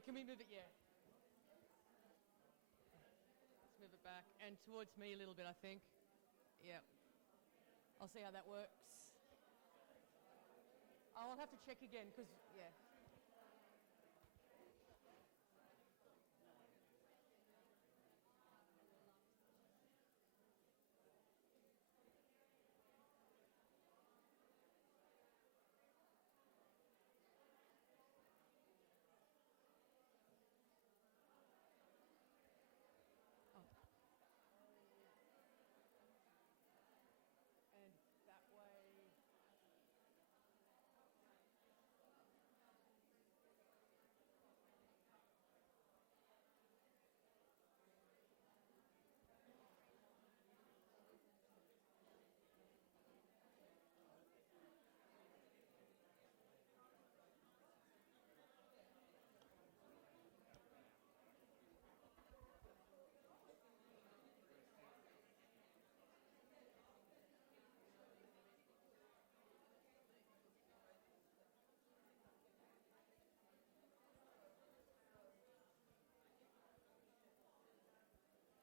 Yeah, can we move it? Yeah. Let's move it back and towards me a little bit, I think. Yeah. I'll see how that works. I'll have to check again because, yeah. Oh.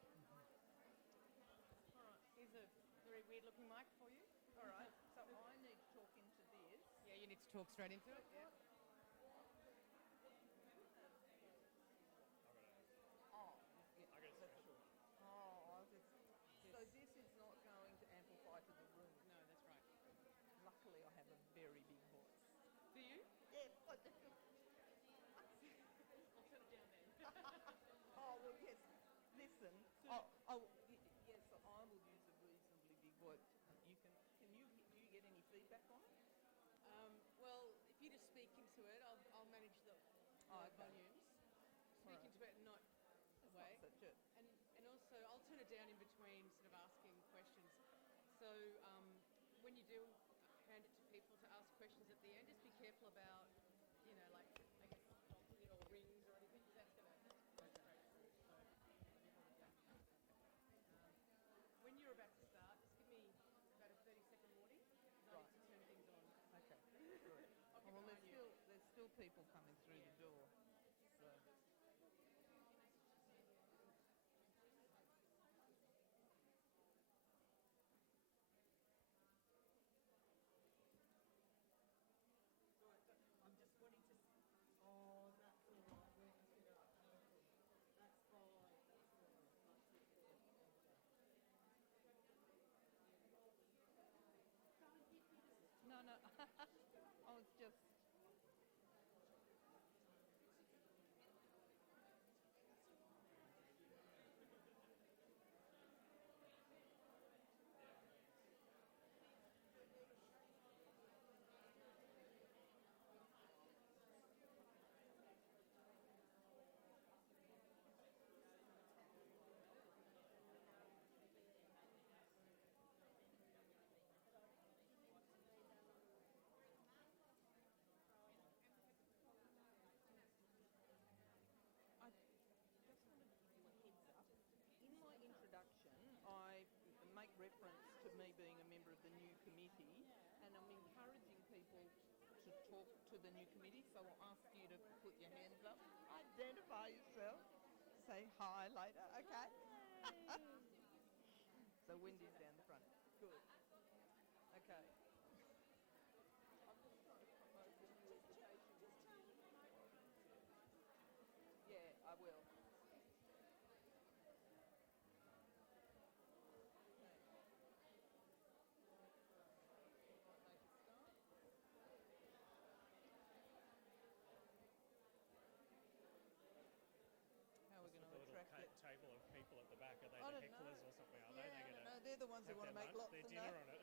And that way. All right. Here's a very weird looking mic for you. All right, so I need to talk into this. Yeah, you need to talk straight into it. Yeah. Oh, yeah. I got a special one. Oh, so this is not going to amplify to the room. No, that's right. Luckily, I have a very big voice. Do you? Yes, I do. I'll turn it down then. Oh, well, yes. Listen. Yes, so I will use a reasonably big voice. Can you get any feedback on it? Well, if you just speak into it, I'll manage the Okay. volumes. Speak Right. into it and not That's away. not such a... And also, I'll turn it down in between sort of asking questions. So when you do hand it to people to ask questions at the end, just be careful about, like, I guess, talking it or rings or anything, because that's going to go straight through. So when you're about to start, just give me about a 30-second warning, because I need to turn things on. Okay, good. I'll keep Well, an eye on you. there's still people coming through the door. So. I'm just wanting to. Oh, that's all right. We'll pick it up. That's fine. That's fine. No, no. I was just... I just wanted to give you a heads up. In my introduction, I make reference to me being a member of the new committee, and I'm encouraging people to talk to the new committee, so I'll ask you to put your hands up, identify yourself, say hi later, okay? So Wendy's down the front. Good. Okay. I'm just trying to promote the new education. Yeah, I will. How are we going to The little attract it? table of people at the back, are they I the don't know. hecklers or something? Are Yeah, they? I They're don't going know. They're the ones who have want to their make lots their of dinner noise. on it.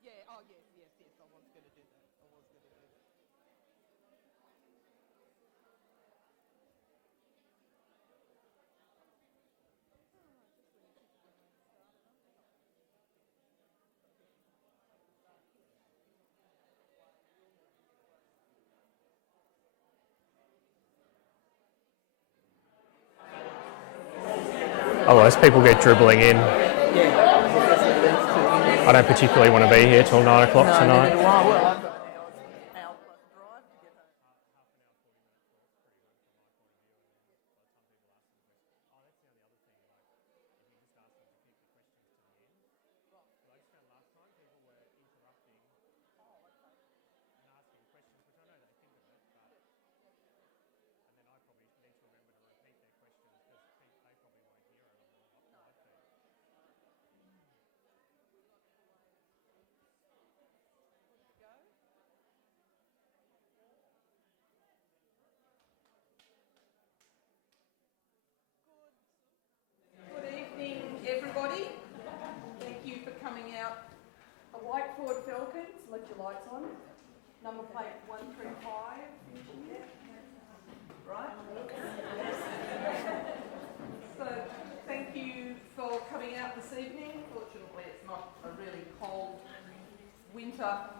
Yeah, oh yes, I was going to do that. Otherwise, people get dribbling in. I don't particularly want to be here till 9 o'clock tonight. Well, I've got an hour's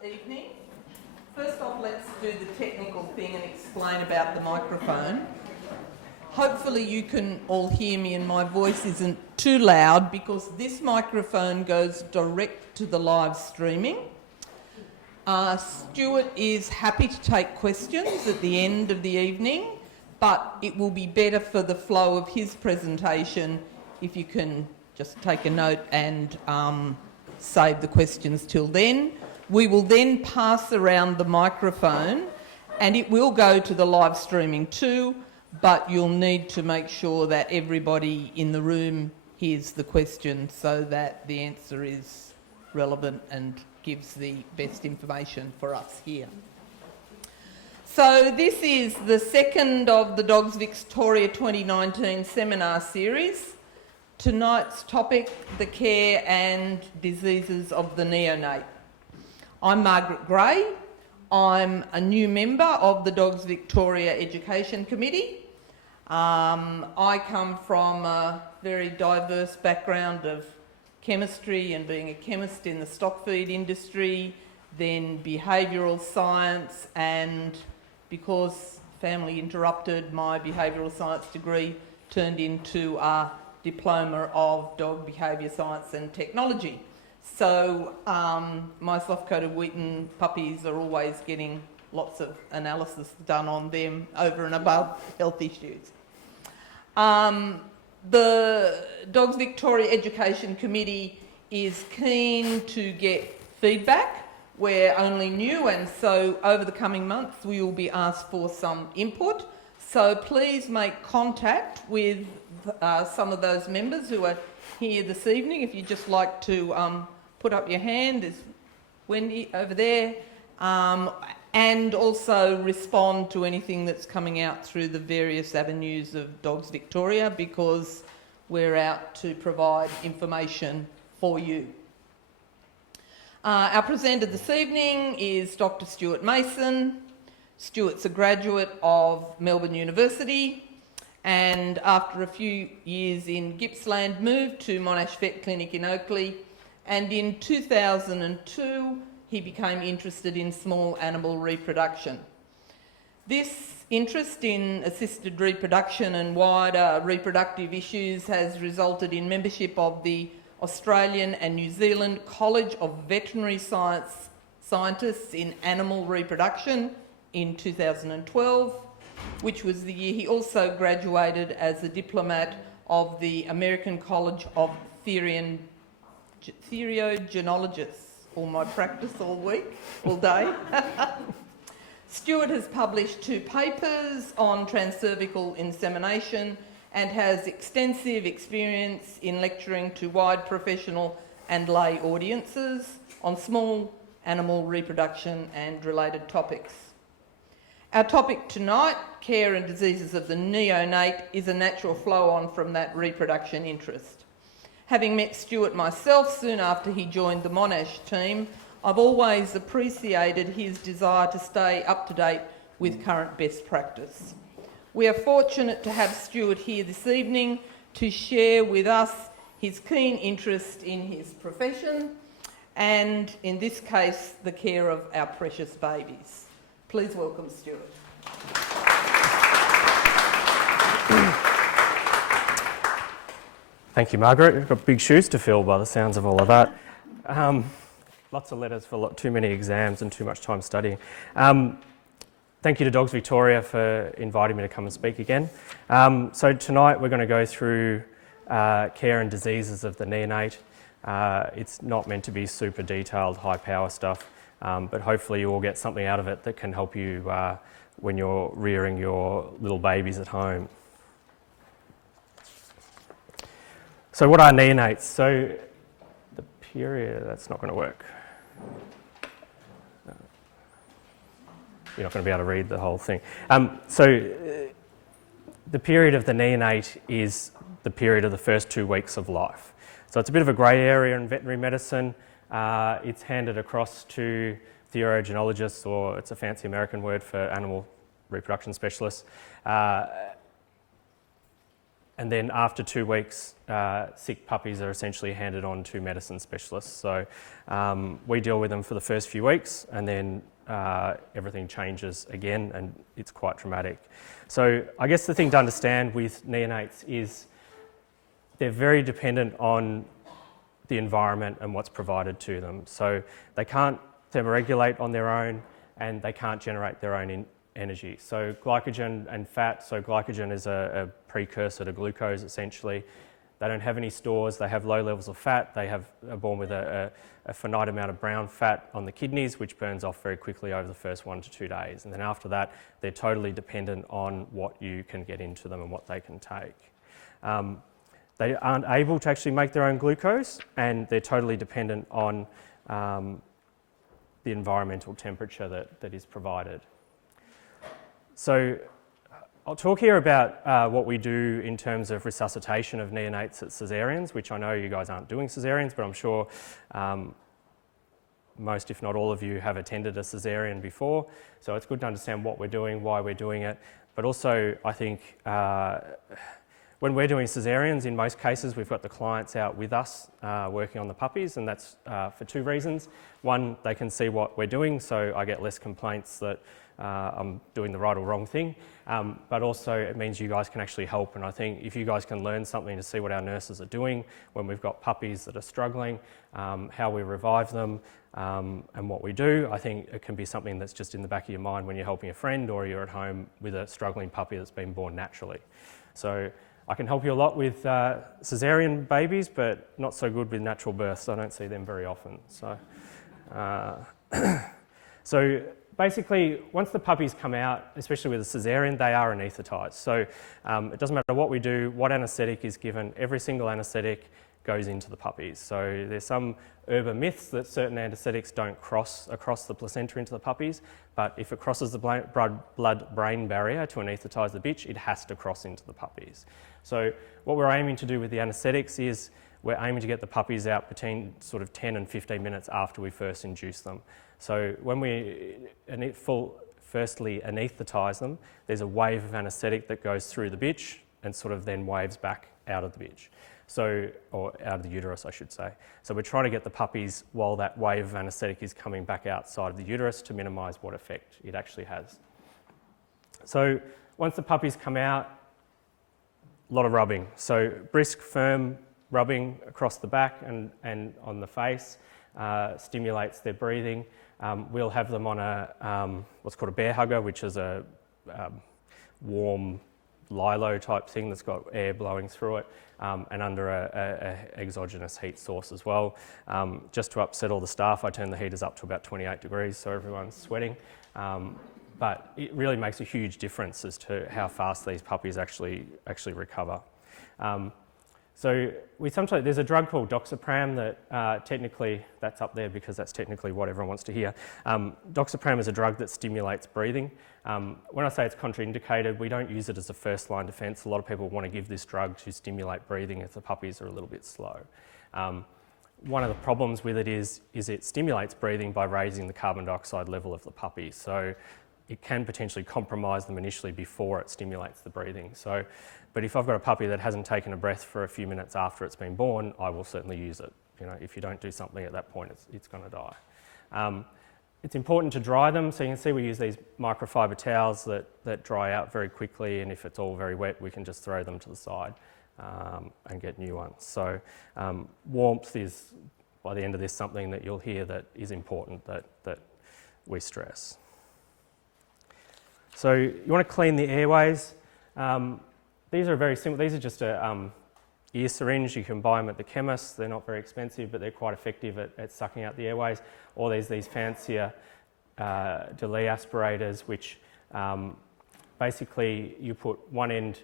evening. First off, let's do the technical thing and explain about the microphone. Hopefully you can all hear me and my voice isn't too loud because this microphone goes direct to the live streaming. Stuart is happy to take questions at the end of the evening, but it will be better for the flow of his presentation if you can just take a note and save the questions till then. We will then pass around the microphone and it will go to the live streaming too, but you'll need to make sure that everybody in the room hears the question so that the answer is relevant and gives the best information for us here. So this is the second of the Dogs Victoria 2019 seminar series. Tonight's topic, the care and diseases of the neonate. I'm Margaret Gray. I'm a new member of the Dogs Victoria Education Committee. I come from a very diverse background of chemistry and being a chemist in the stock feed industry, then behavioural science, and because family interrupted, my behavioural science degree turned into a diploma of dog behaviour science and technology. So my soft-coated Wheaton puppies are always getting lots of analysis done on them over and above health issues. The Dogs Victoria Education Committee is keen to get feedback. We're only new, and so over the coming months we will be asked for some input. So please make contact with some of those members who are here this evening. If you'd just like to put up your hand, there's Wendy over there, and also respond to anything that's coming out through the various avenues of Dogs Victoria, because we're out to provide information for you. Our presenter this evening is Dr. Stuart Mason. Stuart's a graduate of Melbourne University, and after a few years in Gippsland moved to Monash Vet Clinic in Oakleigh, and in 2002 he became interested in small animal reproduction. This interest in assisted reproduction and wider reproductive issues has resulted in membership of the Australian and New Zealand College of Veterinary Scientists in Animal Reproduction in 2012, which was the year he also graduated as a diplomat of the American College of Theriogenologists. All my practice all week, all day. Stuart has published 2 papers on transcervical insemination and has extensive experience in lecturing to wide professional and lay audiences on small animal reproduction and related topics. Our topic tonight, care and diseases of the neonate, is a natural flow on from that reproduction interest. Having met Stuart myself soon after he joined the Monash team, I've always appreciated his desire to stay up to date with current best practice. We are fortunate to have Stuart here this evening to share with us his keen interest in his profession and, in this case, the care of our precious babies. Please welcome Stuart. Thank you, Margaret. You've got big shoes to fill by the sounds of all of that. Lots of letters for too many exams and too much time studying. Thank you to Dogs Victoria for inviting me to come and speak again. So tonight we're going to go through care and diseases of the neonate. It's not meant to be super detailed, high power stuff, but hopefully you all get something out of it that can help you when you're rearing your little babies at home. So what are neonates? So the period, that's not going to work. You're not going to be able to read the whole thing. The period of the neonate is the period of the first 2 weeks of life. So it's a bit of a grey area in veterinary medicine. It's handed across to theriogenologists, or it's a fancy American word for animal reproduction specialists. and then after 2 weeks, sick puppies are essentially handed on to medicine specialists. So we deal with them for the first few weeks, and then everything changes again, and it's quite traumatic. So I guess the thing to understand with neonates is they're very dependent on the environment and what's provided to them. So they can't thermoregulate on their own, and they can't generate their own energy. So glycogen and fat, so glycogen is a precursor to glucose essentially. They don't have any stores, they have low levels of fat, they are born with a finite amount of brown fat on the kidneys, which burns off very quickly over the first 1 to 2 days. And then after that, they're totally dependent on what you can get into them and what they can take. They aren't able to actually make their own glucose, and they're totally dependent on the environmental temperature that is provided. So I'll talk here about what we do in terms of resuscitation of neonates at caesareans, which I know you guys aren't doing caesareans, but I'm sure most, if not all of you, have attended a caesarean before. So it's good to understand what we're doing, why we're doing it. But also, I think when we're doing caesareans, in most cases, we've got the clients out with us working on the puppies, and that's for 2 reasons. One, they can see what we're doing, so I get less complaints that I'm doing the right or wrong thing, but also it means you guys can actually help. And I think if you guys can learn something to see what our nurses are doing when we've got puppies that are struggling, how we revive them, and what we do, I think it can be something that's just in the back of your mind when you're helping a friend or you're at home with a struggling puppy that's been born naturally. So I can help you a lot with caesarean babies, but not so good with natural births. I don't see them very often. So basically, once the puppies come out, especially with a caesarean, they are anaesthetised. So it doesn't matter what we do, what anaesthetic is given, every single anaesthetic goes into the puppies. So there's some urban myths that certain anaesthetics don't cross across the placenta into the puppies, but if it crosses the blood-brain barrier to anaesthetise the bitch, it has to cross into the puppies. So what we're aiming to do with the anaesthetics is we're aiming to get the puppies out between sort of 10 and 15 minutes after we first induce them. So when we firstly anaesthetise them, there's a wave of anaesthetic that goes through the bitch and sort of then waves back out of the bitch. So, or out of the uterus, I should say. So we're trying to get the puppies while that wave of anaesthetic is coming back outside of the uterus to minimise what effect it actually has. So once the puppies come out, a lot of rubbing. So brisk, firm rubbing across the back and on the face stimulates their breathing. We'll have them on a what's called a bear hugger, which is a warm lilo type thing that's got air blowing through it, and under a exogenous heat source as well. Just to upset all the staff, I turn the heaters up to about 28 degrees so everyone's sweating. But it really makes a huge difference as to how fast these puppies actually recover. So there's a drug called Doxapram that technically, that's up there because that's technically what everyone wants to hear. Doxapram is a drug that stimulates breathing. When I say it's contraindicated, we don't use it as a first line defence. A lot of people want to give this drug to stimulate breathing if the puppies are a little bit slow. One of the problems with it is it stimulates breathing by raising the carbon dioxide level of the puppy. So it can potentially compromise them initially before it stimulates the breathing. But if I've got a puppy that hasn't taken a breath for a few minutes after it's been born, I will certainly use it. You know, if you don't do something at that point, it's going to die. It's important to dry them. So you can see we use these microfiber towels that dry out very quickly, and if it's all very wet, we can just throw them to the side and get new ones. So warmth is, by the end of this, something that you'll hear that is important that we stress. So you want to clean the airways. These are very simple. These are just a ear syringe. You can buy them at the chemist. They're not very expensive, but they're quite effective at sucking out the airways. Or there's these fancier Delee aspirators, which basically you put one end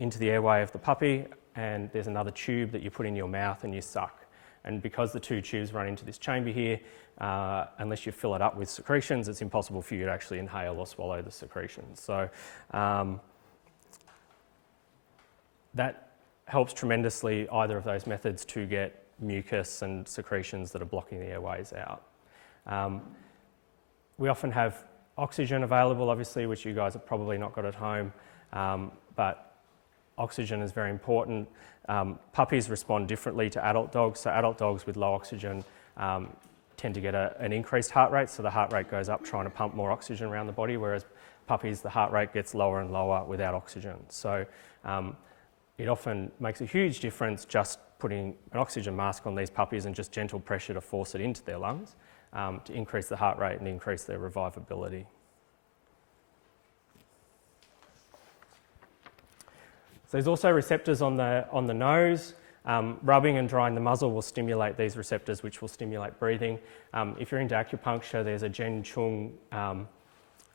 into the airway of the puppy, and there's another tube that you put in your mouth and you suck. And because the 2 tubes run into this chamber here, unless you fill it up with secretions, it's impossible for you to actually inhale or swallow the secretions. So that helps tremendously, either of those methods, to get mucus and secretions that are blocking the airways out. We often have oxygen available, obviously, which you guys have probably not got at home, but oxygen is very important. Puppies respond differently to adult dogs. So adult dogs with low oxygen tend to get an increased heart rate, so the heart rate goes up trying to pump more oxygen around the body, whereas puppies, the heart rate gets lower and lower without oxygen. So it often makes a huge difference just putting an oxygen mask on these puppies and just gentle pressure to force it into their lungs to increase the heart rate and increase their revivability. So there's also receptors on the nose. Rubbing and drying the muzzle will stimulate these receptors, which will stimulate breathing. If you're into acupuncture, there's a Jen Chung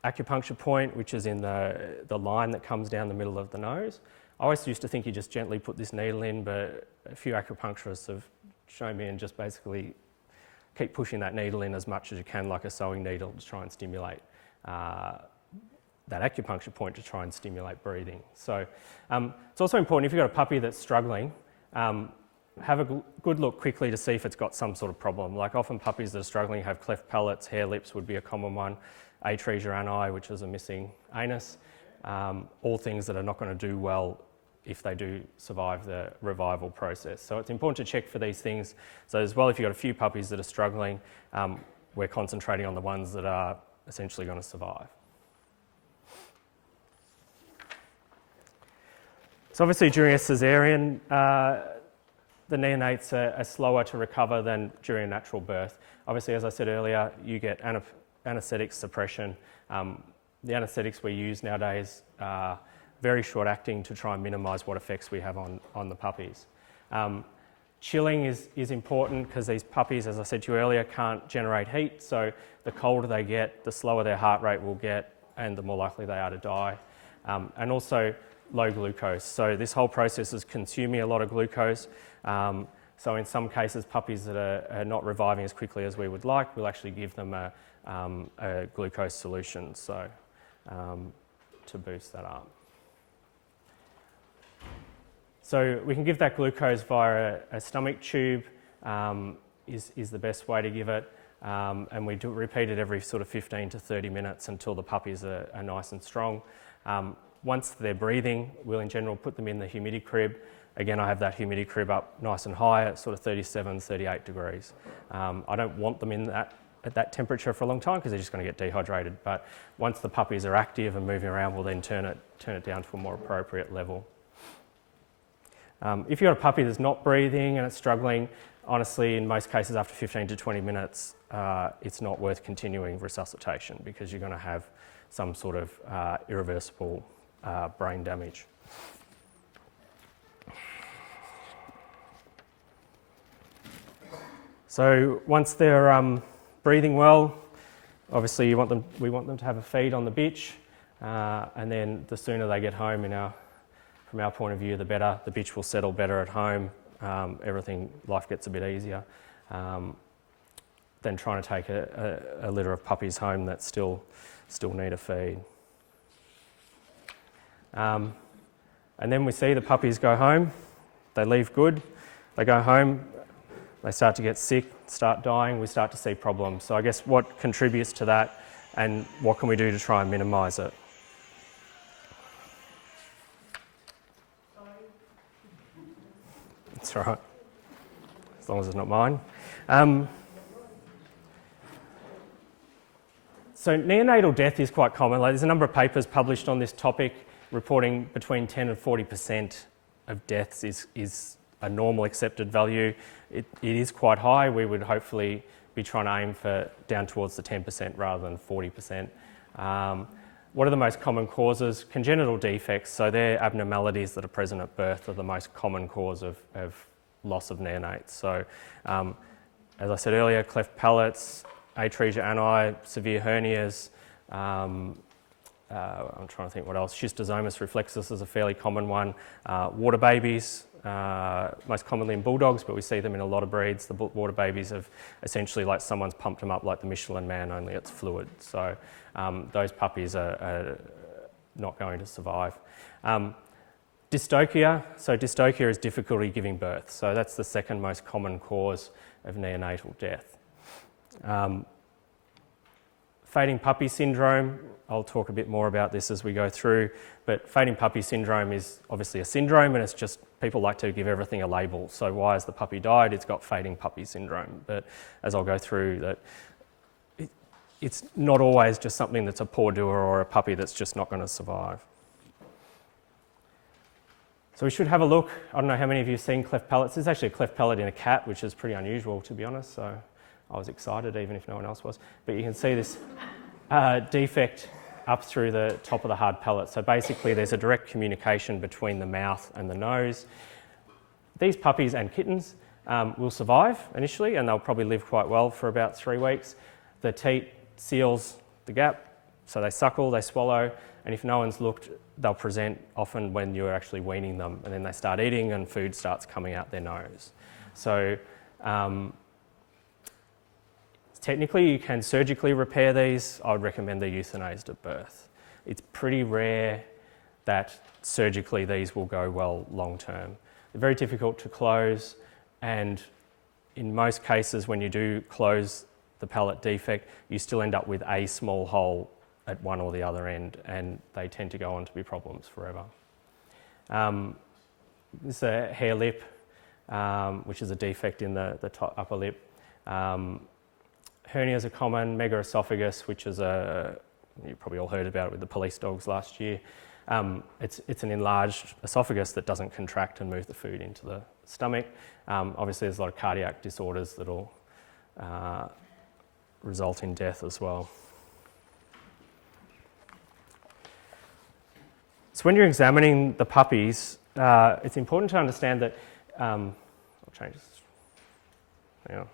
acupuncture point, which is in the line that comes down the middle of the nose. I always used to think you just gently put this needle in, but a few acupuncturists have shown me and just basically keep pushing that needle in as much as you can, like a sewing needle, to try and stimulate that acupuncture point to try and stimulate breathing. So it's also important, if you've got a puppy that's struggling, have a good look quickly to see if it's got some sort of problem. Like often puppies that are struggling have cleft palates, hair lips would be a common one, atresia ani, which is a missing anus, all things that are not going to do well if they do survive the revival process. So it's important to check for these things. So as well, if you've got a few puppies that are struggling, we're concentrating on the ones that are essentially going to survive. So obviously during a caesarean, the neonates are slower to recover than during a natural birth. Obviously, as I said earlier, you get anaesthetic suppression. The anaesthetics we use nowadays are very short acting to try and minimise what effects we have on the puppies. Chilling is important because these puppies, as I said to you earlier, can't generate heat, so the colder they get, the slower their heart rate will get and the more likely they are to die. And also low glucose. So this whole process is consuming a lot of glucose. So in some cases, puppies that are not reviving as quickly as we would like, we'll actually give them a glucose solution, so to boost that up. So we can give that glucose via a stomach tube, is the best way to give it, and we repeat it every sort of 15 to 30 minutes until the puppies are nice and strong. Once they're breathing, we'll in general put them in the humidity crib. Again, I have that humidity crib up nice and high at sort of 37, 38 degrees. I don't want them in at that temperature for a long time because they're just going to get dehydrated. But once the puppies are active and moving around, we'll then turn it down to a more appropriate level. If you've got a puppy that's not breathing and it's struggling, honestly, in most cases after 15 to 20 minutes, it's not worth continuing resuscitation because you're going to have some sort of irreversible brain damage. So once they're breathing well, obviously we want them to have a feed on the bitch, and then the sooner they get home, from our point of view, the better. The bitch will settle better at home. Life gets a bit easier than trying to take a litter of puppies home that still need a feed. And then we see the puppies go home. They leave good. They go home. They start to get sick, start dying. We start to see problems. So I guess what contributes to that, and what can we do to try and minimise it? That's all right, as long as it's not mine. So neonatal death is quite common. There's a number of papers published on this topic reporting between 10 and 40% of deaths is a normal accepted value. It is quite high. We would hopefully be trying to aim for down towards the 10% rather than 40%. What are the most common causes? Congenital defects, so they're abnormalities that are present at birth, are the most common cause of loss of neonates. So as I said earlier, cleft palates, atresia ani, severe hernias, I'm trying to think what else. Schistosomus reflexus is a fairly common one. Water babies, most commonly in bulldogs, but we see them in a lot of breeds. The water babies have essentially like someone's pumped them up like the Michelin Man, only it's fluid. So those puppies are not going to survive. Dystocia, so dystocia is difficulty giving birth. So that's the second most common cause of neonatal death. Fading puppy syndrome, I'll talk a bit more about this as we go through, but fading puppy syndrome is obviously a syndrome, and it's just people like to give everything a label. So why has the puppy died? It's got fading puppy syndrome. But as I'll go through, that it's not always just something that's a poor doer or a puppy that's just not going to survive. So we should have a look. I don't know how many of you have seen cleft palates. There's actually a cleft palate in a cat, which is pretty unusual, to be honest. So I was excited, even if no one else was. But you can see this defect up through the top of the hard palate. So basically there's a direct communication between the mouth and the nose. These puppies and kittens will survive initially, and they'll probably live quite well for about 3 weeks. The teat seals the gap, so they suckle, they swallow, and if no one's looked, they'll present often when you're actually weaning them, and then they start eating and food starts coming out their nose. So technically you can surgically repair these. I would recommend they're euthanized at birth. It's pretty rare that surgically these will go well long term. They're very difficult to close, and in most cases when you do close the palate defect, you still end up with a small hole at one or the other end, and they tend to go on to be problems forever. This is a hair lip, which is a defect in the top upper lip. Hernias are common. Megaesophagus, which is you probably all heard about it with the police dogs last year. It's an enlarged esophagus that doesn't contract and move the food into the stomach. Obviously there's a lot of cardiac disorders that'll result in death as well. So when you're examining the puppies, it's important to understand that, I'll change this, hang on,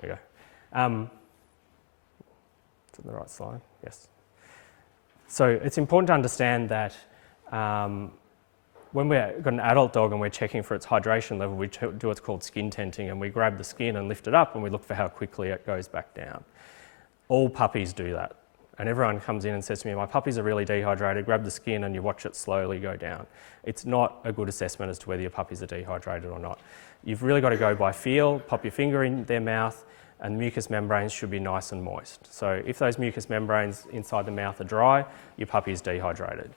there you go. Is it the right slide? Yes. So it's important to understand that when we've got an adult dog and we're checking for its hydration level, we do what's called skin tenting, and we grab the skin and lift it up and we look for how quickly it goes back down. All puppies do that. And everyone comes in and says to me, my puppies are really dehydrated, grab the skin and you watch it slowly go down. It's not a good assessment as to whether your puppies are dehydrated or not. You've really got to go by feel, pop your finger in their mouth, and mucous membranes should be nice and moist. So if those mucous membranes inside the mouth are dry, your puppy is dehydrated.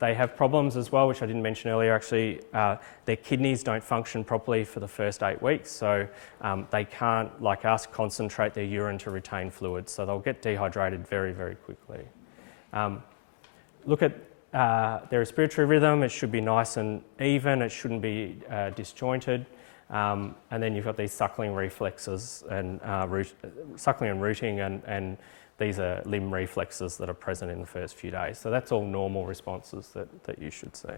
They have problems as well, which I didn't mention earlier actually. Their kidneys don't function properly for the first 8 weeks, so they can't, like us, concentrate their urine to retain fluids, so they'll get dehydrated very, very quickly. Look at their respiratory rhythm. It should be nice and even, it shouldn't be disjointed. And then you've got these suckling reflexes and suckling and rooting, and these are limb reflexes that are present in the first few days. So that's all normal responses that you should see.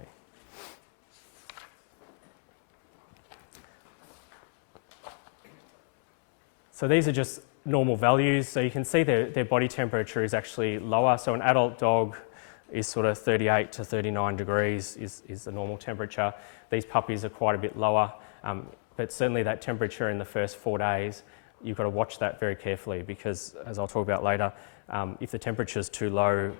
So these are just normal values. So you can see their body temperature is actually lower. So an adult dog is sort of 38 to 39 degrees is the normal temperature. These puppies are quite a bit lower, but certainly that temperature in the first 4 days, you've got to watch that very carefully because, as I'll talk about later, if the temperature is too low,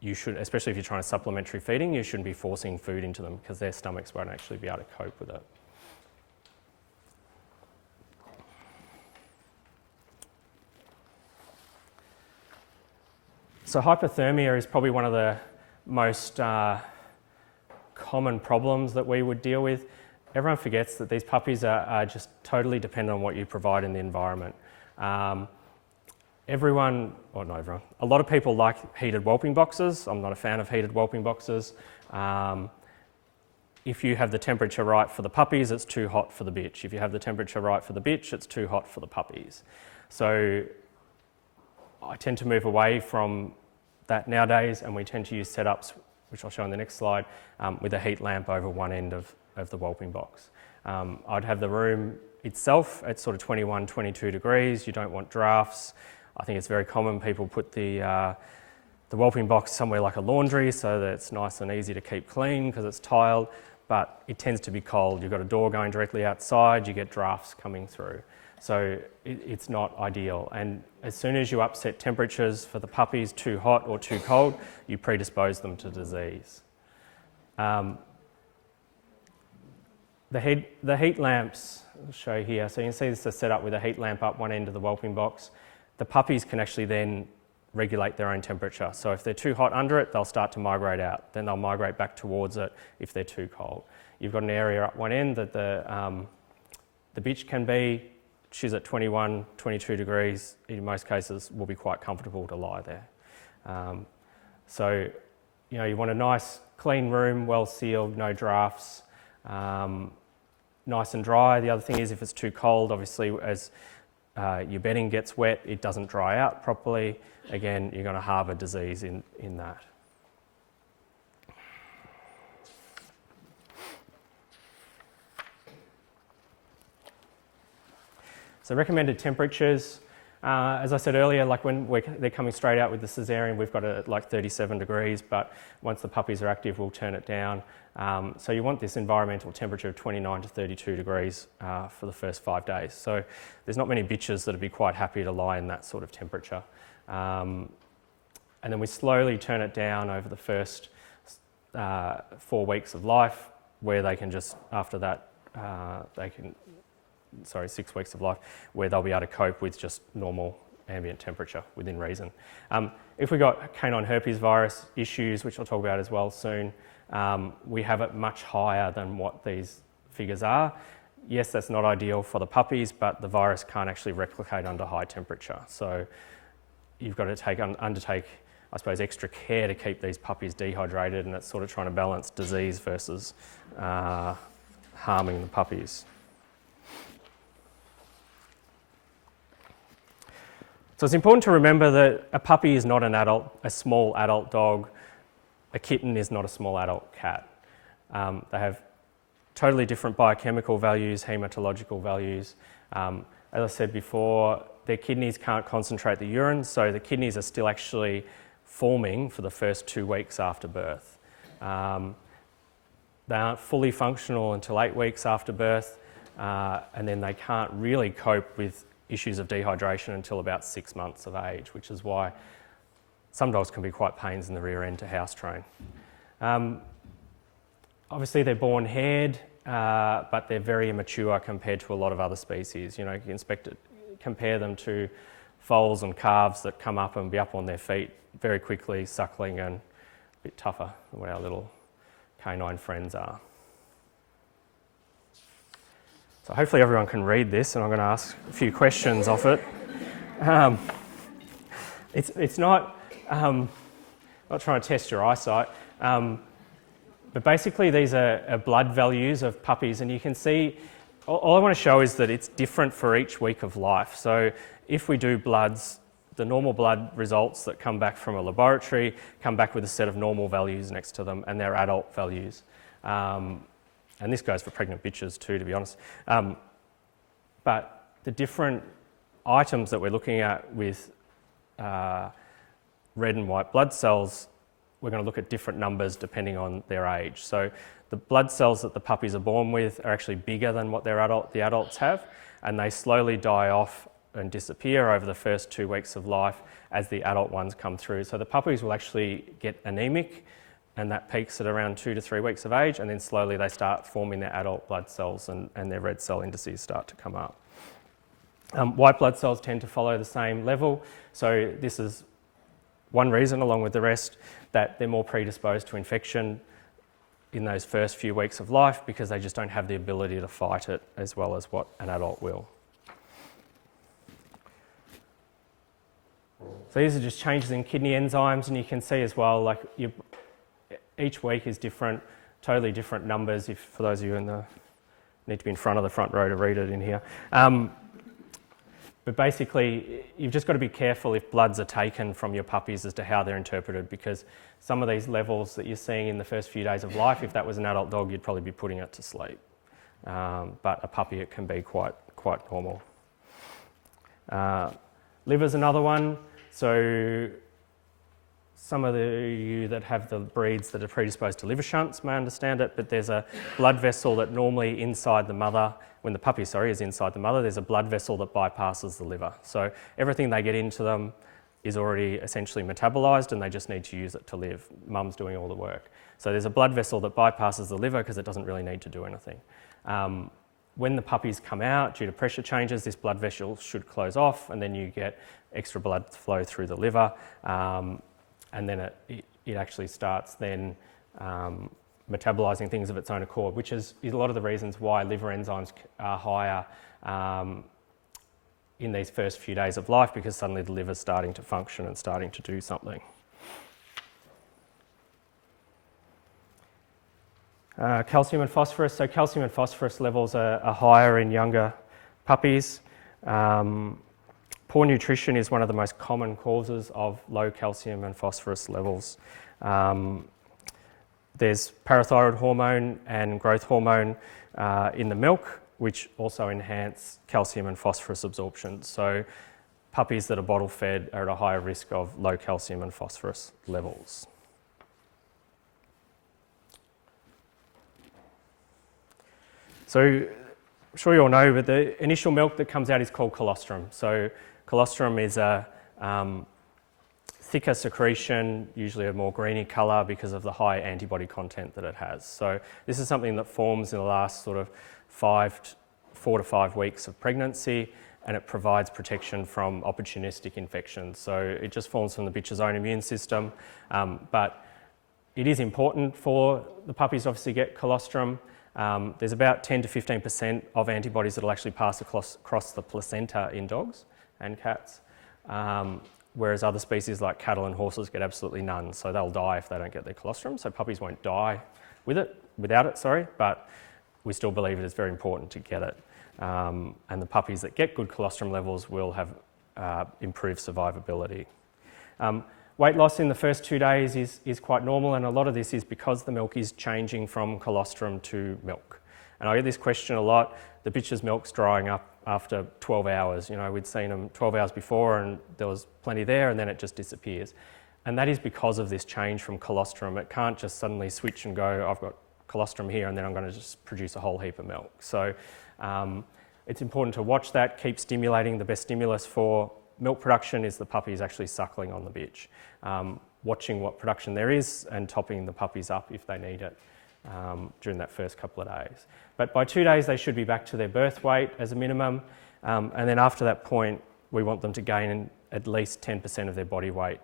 you should, especially if you're trying to supplementary feeding, you shouldn't be forcing food into them because their stomachs won't actually be able to cope with it. So hypothermia is probably one of the most common problems that we would deal with. Everyone forgets that these puppies are just totally dependent on what you provide in the environment. A lot of people like heated whelping boxes. I'm not a fan of heated whelping boxes. If you have the temperature right for the puppies, it's too hot for the bitch. If you have the temperature right for the bitch, it's too hot for the puppies. So I tend to move away from that nowadays, and we tend to use setups, which I'll show on the next slide, with a heat lamp over one end of the whelping box. I'd have the room itself at sort of 21, 22 degrees. You don't want drafts. I think it's very common people put the whelping box somewhere like a laundry so that it's nice and easy to keep clean because it's tiled, but it tends to be cold. You've got a door going directly outside, you get drafts coming through. So it's not ideal. And as soon as you upset temperatures for the puppies too hot or too cold, you predispose them to disease. The heat lamps, I'll show you here. So you can see this is set up with a heat lamp up one end of the whelping box. the puppies can actually then regulate their own temperature. So if they're too hot under it, they'll start to migrate out. Then they'll migrate back towards it if they're too cold. You've got an area at one end that the bitch can be. She's at 21, 22 degrees. In most cases, will be quite comfortable to lie there. So, you know, you want a nice, clean room, well sealed, no drafts, nice and dry. The other thing is if it's too cold, obviously, as your bedding gets wet, it doesn't dry out properly. Again, you're going to harbour disease in that. So recommended temperatures, as I said earlier, like when they're coming straight out with the caesarean, we've got it at like 37 degrees, but once the puppies are active, we'll turn it down. So you want this environmental temperature of 29 to 32 degrees for the first 5 days. So there's not many bitches that would be quite happy to lie in that sort of temperature. And then we slowly turn it down over the first 4 weeks of life, where they can just, after that, 6 weeks of life, where they'll be able to cope with just normal ambient temperature within reason. If we've got canine herpes virus issues, which I'll talk about as well soon, we have it much higher than what these figures are. Yes, that's not ideal for the puppies, but the virus can't actually replicate under high temperature. So you've got to undertake, I suppose, extra care to keep these puppies dehydrated, and it's sort of trying to balance disease versus harming the puppies. So it's important to remember that a puppy is not a small adult dog. A kitten is not a small adult cat. They have totally different biochemical values, hematological values. As I said before, their kidneys can't concentrate the urine, so the kidneys are still actually forming for the first 2 weeks after birth. They aren't fully functional until 8 weeks after birth, and then they can't really cope with issues of dehydration until about 6 months of age, which is why some dogs can be quite pains in the rear end to house train. Obviously they're born haired, but they're very immature compared to a lot of other species. You know, you can compare them to foals and calves that come up and be up on their feet very quickly, suckling, and a bit tougher than what our little canine friends are. So hopefully everyone can read this, and I'm going to ask a few questions off it. It's not trying to test your eyesight, but basically these are blood values of puppies, and you can see, all I want to show is that it's different for each week of life. So if we do bloods, the normal blood results that come back from a laboratory come back with a set of normal values next to them, and they're adult values. And this goes for pregnant bitches too, to be honest. But the different items that we're looking at with red and white blood cells, we're going to look at different numbers depending on their age. So the blood cells that the puppies are born with are actually bigger than what the adults have, and they slowly die off and disappear over the first 2 weeks of life as the adult ones come through. So the puppies will actually get anemic, and that peaks at around 2 to 3 weeks of age, and then slowly they start forming their adult blood cells, and their red cell indices start to come up. White blood cells tend to follow the same level, so this is one reason, along with the rest, that they're more predisposed to infection in those first few weeks of life, because they just don't have the ability to fight it as well as what an adult will. So these are just changes in kidney enzymes, and you can see as well, like each week is different, totally different numbers. If for those of you need to be in front of the front row to read it in here. But basically, you've just got to be careful if bloods are taken from your puppies as to how they're interpreted, because some of these levels that you're seeing in the first few days of life, if that was an adult dog, you'd probably be putting it to sleep. But a puppy, it can be quite normal. Liver's another one. So some of you that have the breeds that are predisposed to liver shunts may understand it, but there's a blood vessel that normally inside the mother, when the puppy, is inside the mother, there's a blood vessel that bypasses the liver. So everything they get into them is already essentially metabolised, and they just need to use it to live. Mum's doing all the work. So there's a blood vessel that bypasses the liver because it doesn't really need to do anything. when the puppies come out, due to pressure changes, this blood vessel should close off, and then you get extra blood flow through the liver, and then it actually starts then metabolising things of its own accord, which is a lot of the reasons why liver enzymes are higher in these first few days of life, because suddenly the liver's starting to function and starting to do something. Calcium and phosphorus. So calcium and phosphorus levels are higher in younger puppies. Poor nutrition is one of the most common causes of low calcium and phosphorus levels. There's parathyroid hormone and growth hormone in the milk, which also enhance calcium and phosphorus absorption. So puppies that are bottle fed are at a higher risk of low calcium and phosphorus levels. So I'm sure you all know, but the initial milk that comes out is called colostrum. So colostrum is a thicker secretion, usually a more greeny colour because of the high antibody content that it has. So this is something that forms in the last sort of 4 to 5 weeks of pregnancy, and it provides protection from opportunistic infections. So it just forms from the bitch's own immune system, but it is important for the puppies to obviously get colostrum. There's about 10 to 15% of antibodies that will actually pass across the placenta in dogs and cats, whereas other species like cattle and horses get absolutely none, so they'll die if they don't get their colostrum. So puppies won't die without it, but we still believe it is very important to get it. And the puppies that get good colostrum levels will have improved survivability. Weight loss in the first 2 days is quite normal, and a lot of this is because the milk is changing from colostrum to milk. And I get this question a lot: the bitch's milk's drying up after 12 hours. You know, we'd seen them 12 hours before and there was plenty there, and then it just disappears. And that is because of this change from colostrum. It can't just suddenly switch and go, I've got colostrum here and then I'm going to just produce a whole heap of milk. So it's important to watch that, keep stimulating. The best stimulus for milk production is the puppies actually suckling on the bitch. Watching what production there is and topping the puppies up if they need it during that first couple of days. But by 2 days they should be back to their birth weight as a minimum, and then after that point we want them to gain at least 10% of their body weight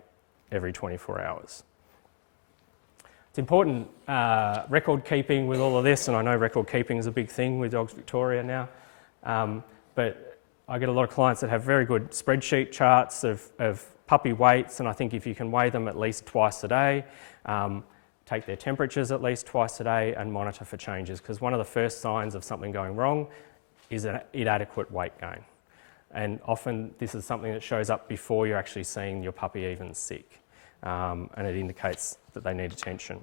every 24 hours. It's important record keeping with all of this, and I know record keeping is a big thing with Dogs Victoria now, but I get a lot of clients that have very good spreadsheet charts of puppy weights, and I think if you can weigh them at least twice a day, take their temperatures at least twice a day, and monitor for changes, because one of the first signs of something going wrong is an inadequate weight gain. And often this is something that shows up before you're actually seeing your puppy even sick, and it indicates that they need attention.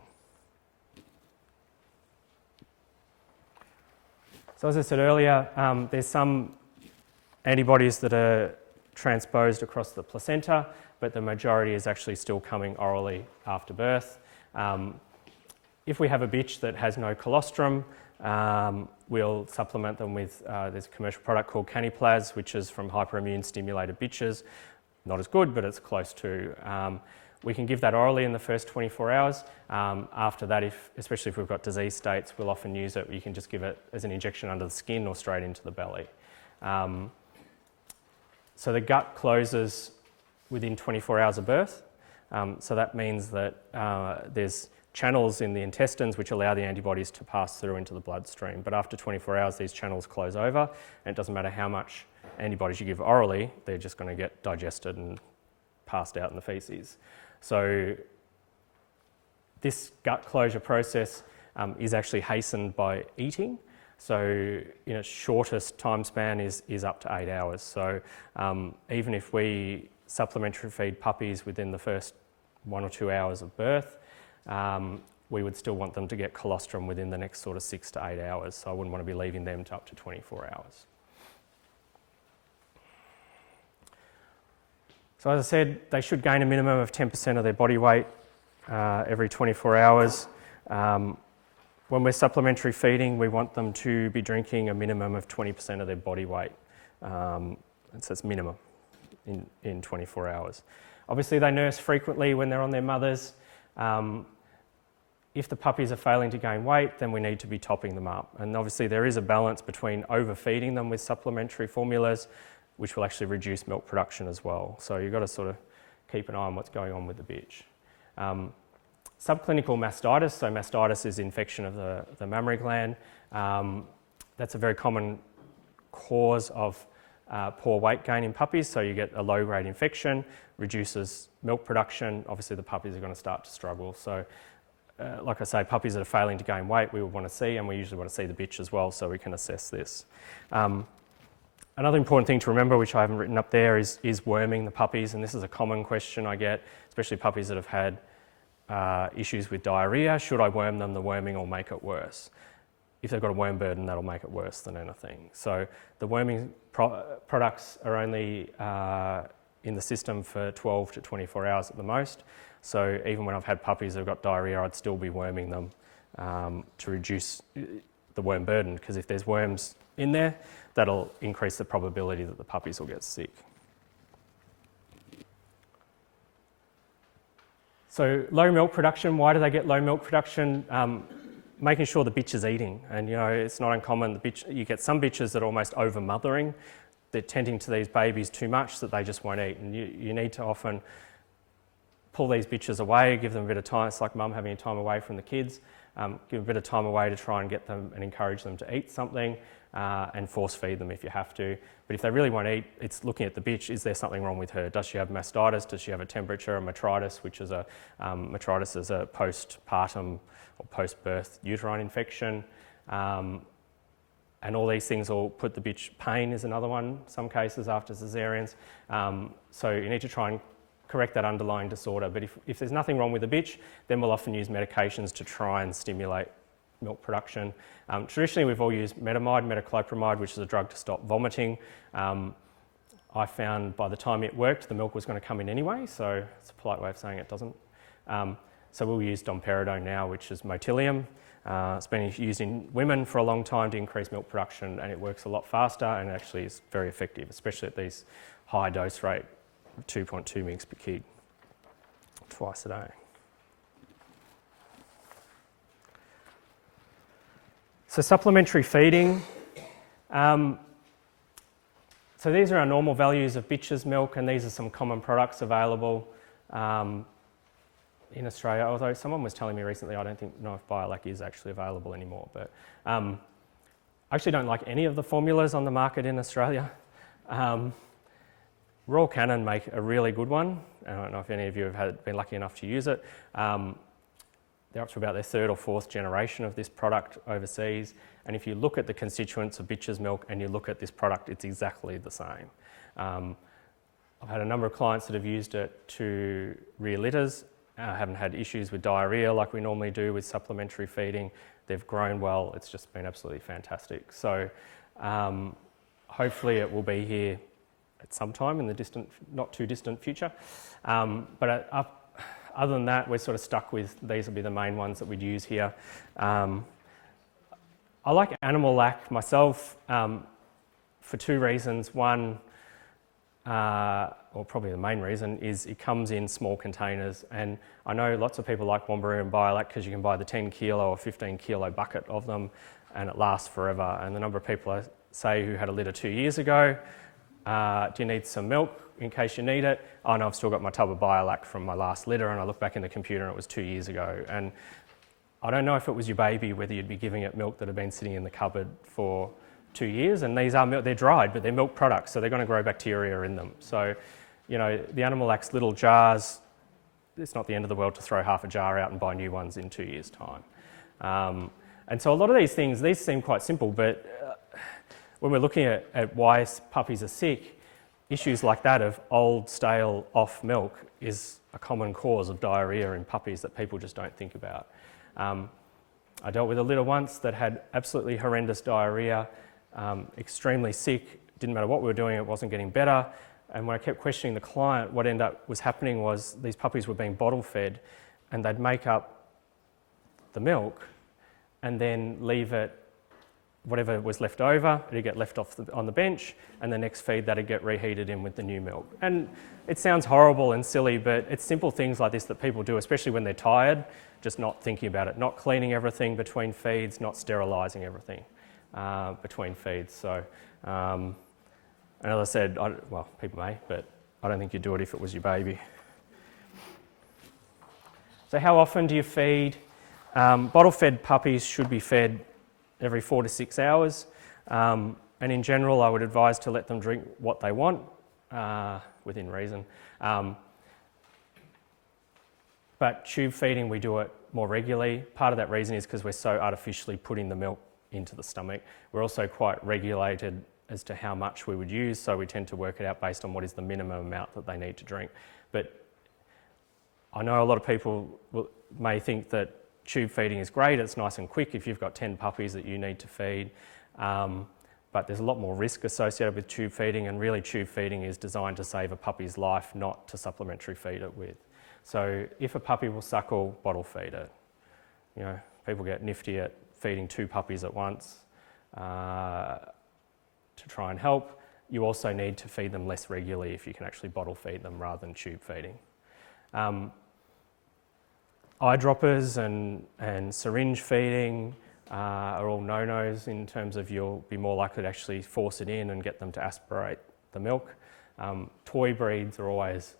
So as I said earlier, there's some antibodies that are transposed across the placenta, but the majority is actually still coming orally after birth. If we have a bitch that has no colostrum, we'll supplement them with this commercial product called Caniplaz, which is from hyperimmune stimulated bitches. Not as good, but it's close to. We can give that orally in the first 24 hours. After that, especially if we've got disease states, we'll often use it. You can just give it as an injection under the skin or straight into the belly. So the gut closes within 24 hours of birth. So that means that there's channels in the intestines which allow the antibodies to pass through into the bloodstream. But after 24 hours, these channels close over, and it doesn't matter how much antibodies you give orally, they're just going to get digested and passed out in the feces. So this gut closure process is actually hastened by eating. So in its shortest time span is up to 8 hours. So even if we supplementary feed puppies within the first 1 or 2 hours of birth, we would still want them to get colostrum within the next sort of 6 to 8 hours. So I wouldn't want to be leaving them to up to 24 hours. So as I said, they should gain a minimum of 10% of their body weight every 24 hours. When we're supplementary feeding, we want them to be drinking a minimum of 20% of their body weight. And so it's minimum in 24 hours. Obviously, they nurse frequently when they're on their mothers. In if the puppies are failing to gain weight, then we need to be topping them up. And obviously there is a balance between overfeeding them with supplementary formulas, which will actually reduce milk production as well. So you've got to sort of keep an eye on what's going on with the bitch. Subclinical mastitis, so mastitis is infection of the mammary gland. That's a very common cause of poor weight gain in puppies, so you get a low-grade infection, reduces milk production. Obviously the puppies are going to start to struggle. So like I say, puppies that are failing to gain weight we would want to see, and we usually want to see the bitch as well so we can assess this. Another important thing to remember, which I haven't written up there, is worming the puppies, and this is a common question I get, especially puppies that have had issues with diarrhoea. Should I worm them? The worming will make it worse. If they've got a worm burden, that'll make it worse than anything. So the worming products are only in the system for 12 to 24 hours at the most. So even when I've had puppies that have got diarrhoea, I'd still be worming them to reduce the worm burden, because if there's worms in there, that'll increase the probability that the puppies will get sick. So low milk production, why do they get low milk production? Making sure the bitch is eating, and it's not uncommon. You get some bitches that are almost over mothering. They're tending to these babies too much that they just won't eat, and you need to often pull these bitches away, give them a bit of time. It's like mum having time away from the kids. Give a bit of time away to try and get them and encourage them to eat something, and force feed them if you have to. But if they really won't eat, it's looking at the bitch. Is there something wrong with her? Does she have mastitis? Does she have a temperature? A metritis, which is metritis is a postpartum or post-birth uterine infection. And all these things will put the bitch. Pain is another one, some cases after caesareans. So you need to try and correct that underlying disorder. But if there's nothing wrong with the bitch, then we'll often use medications to try and stimulate milk production. Traditionally, we've all used metamide, metoclopramide, which is a drug to stop vomiting. I found by the time it worked, the milk was going to come in anyway, so it's a polite way of saying it doesn't. So we'll use domperidone now, which is Motilium. It's been used in women for a long time to increase milk production, and it works a lot faster and actually is very effective, especially at these high dose rate, 2.2 mg per kg, twice a day. So supplementary feeding. So these are our normal values of bitch's milk, and these are some common products available in Australia, although someone was telling me recently, I don't know if Biolac is actually available anymore, but I actually don't like any of the formulas on the market in Australia. Royal Canin make a really good one. I don't know if any of you have been lucky enough to use it. They're up to about their third or fourth generation of this product overseas, and if you look at the constituents of bitch's milk and you look at this product, it's exactly the same. I've had a number of clients that have used it to rear litters, haven't had issues with diarrhoea like we normally do with supplementary feeding. They've grown well. It's just been absolutely fantastic. So hopefully it will be here at some time in the not too distant future. But other than that, we're sort of stuck with these will be the main ones that we'd use here. I like Animal Lac myself for two reasons. One, or probably the main reason, is it comes in small containers, and I know lots of people like Wambaroo and Biolac because you can buy the 10 kilo or 15 kilo bucket of them and it lasts forever. And the number of people I say who had a litter 2 years ago, do you need some milk in case you need it? Oh no, I've still got my tub of Biolac from my last litter, and I look back in the computer and it was 2 years ago. And I don't know if it was your baby, whether you'd be giving it milk that had been sitting in the cupboard for 2 years, and these are milk, they're dried, but they're milk products, so they're going to grow bacteria in them. So, the Animal Lac's little jars, it's not the end of the world to throw half a jar out and buy new ones in 2 years' time. And so a lot of these things, these seem quite simple, but when we're looking at why puppies are sick, issues like that of old, stale, off milk is a common cause of diarrhoea in puppies that people just don't think about. I dealt with a litter once that had absolutely horrendous diarrhoea, extremely sick, didn't matter what we were doing, it wasn't getting better. And when I kept questioning the client, what ended up was happening was these puppies were being bottle fed, and they'd make up the milk and then leave it whatever was left over, it'd get left on the bench, and the next feed that'd get reheated in with the new milk. And it sounds horrible and silly, but it's simple things like this that people do, especially when they're tired, just not thinking about it, not cleaning everything between feeds, not sterilising everything between feeds. So, and as I said, well, people may, but I don't think you'd do it if it was your baby. So how often do you feed? Bottle-fed puppies should be fed every 4 to 6 hours. And in general, I would advise to let them drink what they want, within reason. But tube feeding, we do it more regularly. Part of that reason is because we're so artificially putting the milk into the stomach. We're also quite regulated as to how much we would use, so we tend to work it out based on what is the minimum amount that they need to drink. But I know a lot of people may think that tube feeding is great, it's nice and quick if you've got 10 puppies that you need to feed, but there's a lot more risk associated with tube feeding, and really tube feeding is designed to save a puppy's life, not to supplementary feed it with. So if a puppy will suckle, bottle feed it. You know, people get nifty at feeding 2 puppies at once to try and help. You also need to feed them less regularly if you can actually bottle feed them rather than tube feeding. Eyedroppers and syringe feeding are all no-nos in terms of you'll be more likely to actually force it in and get them to aspirate the milk. Toy breeds are always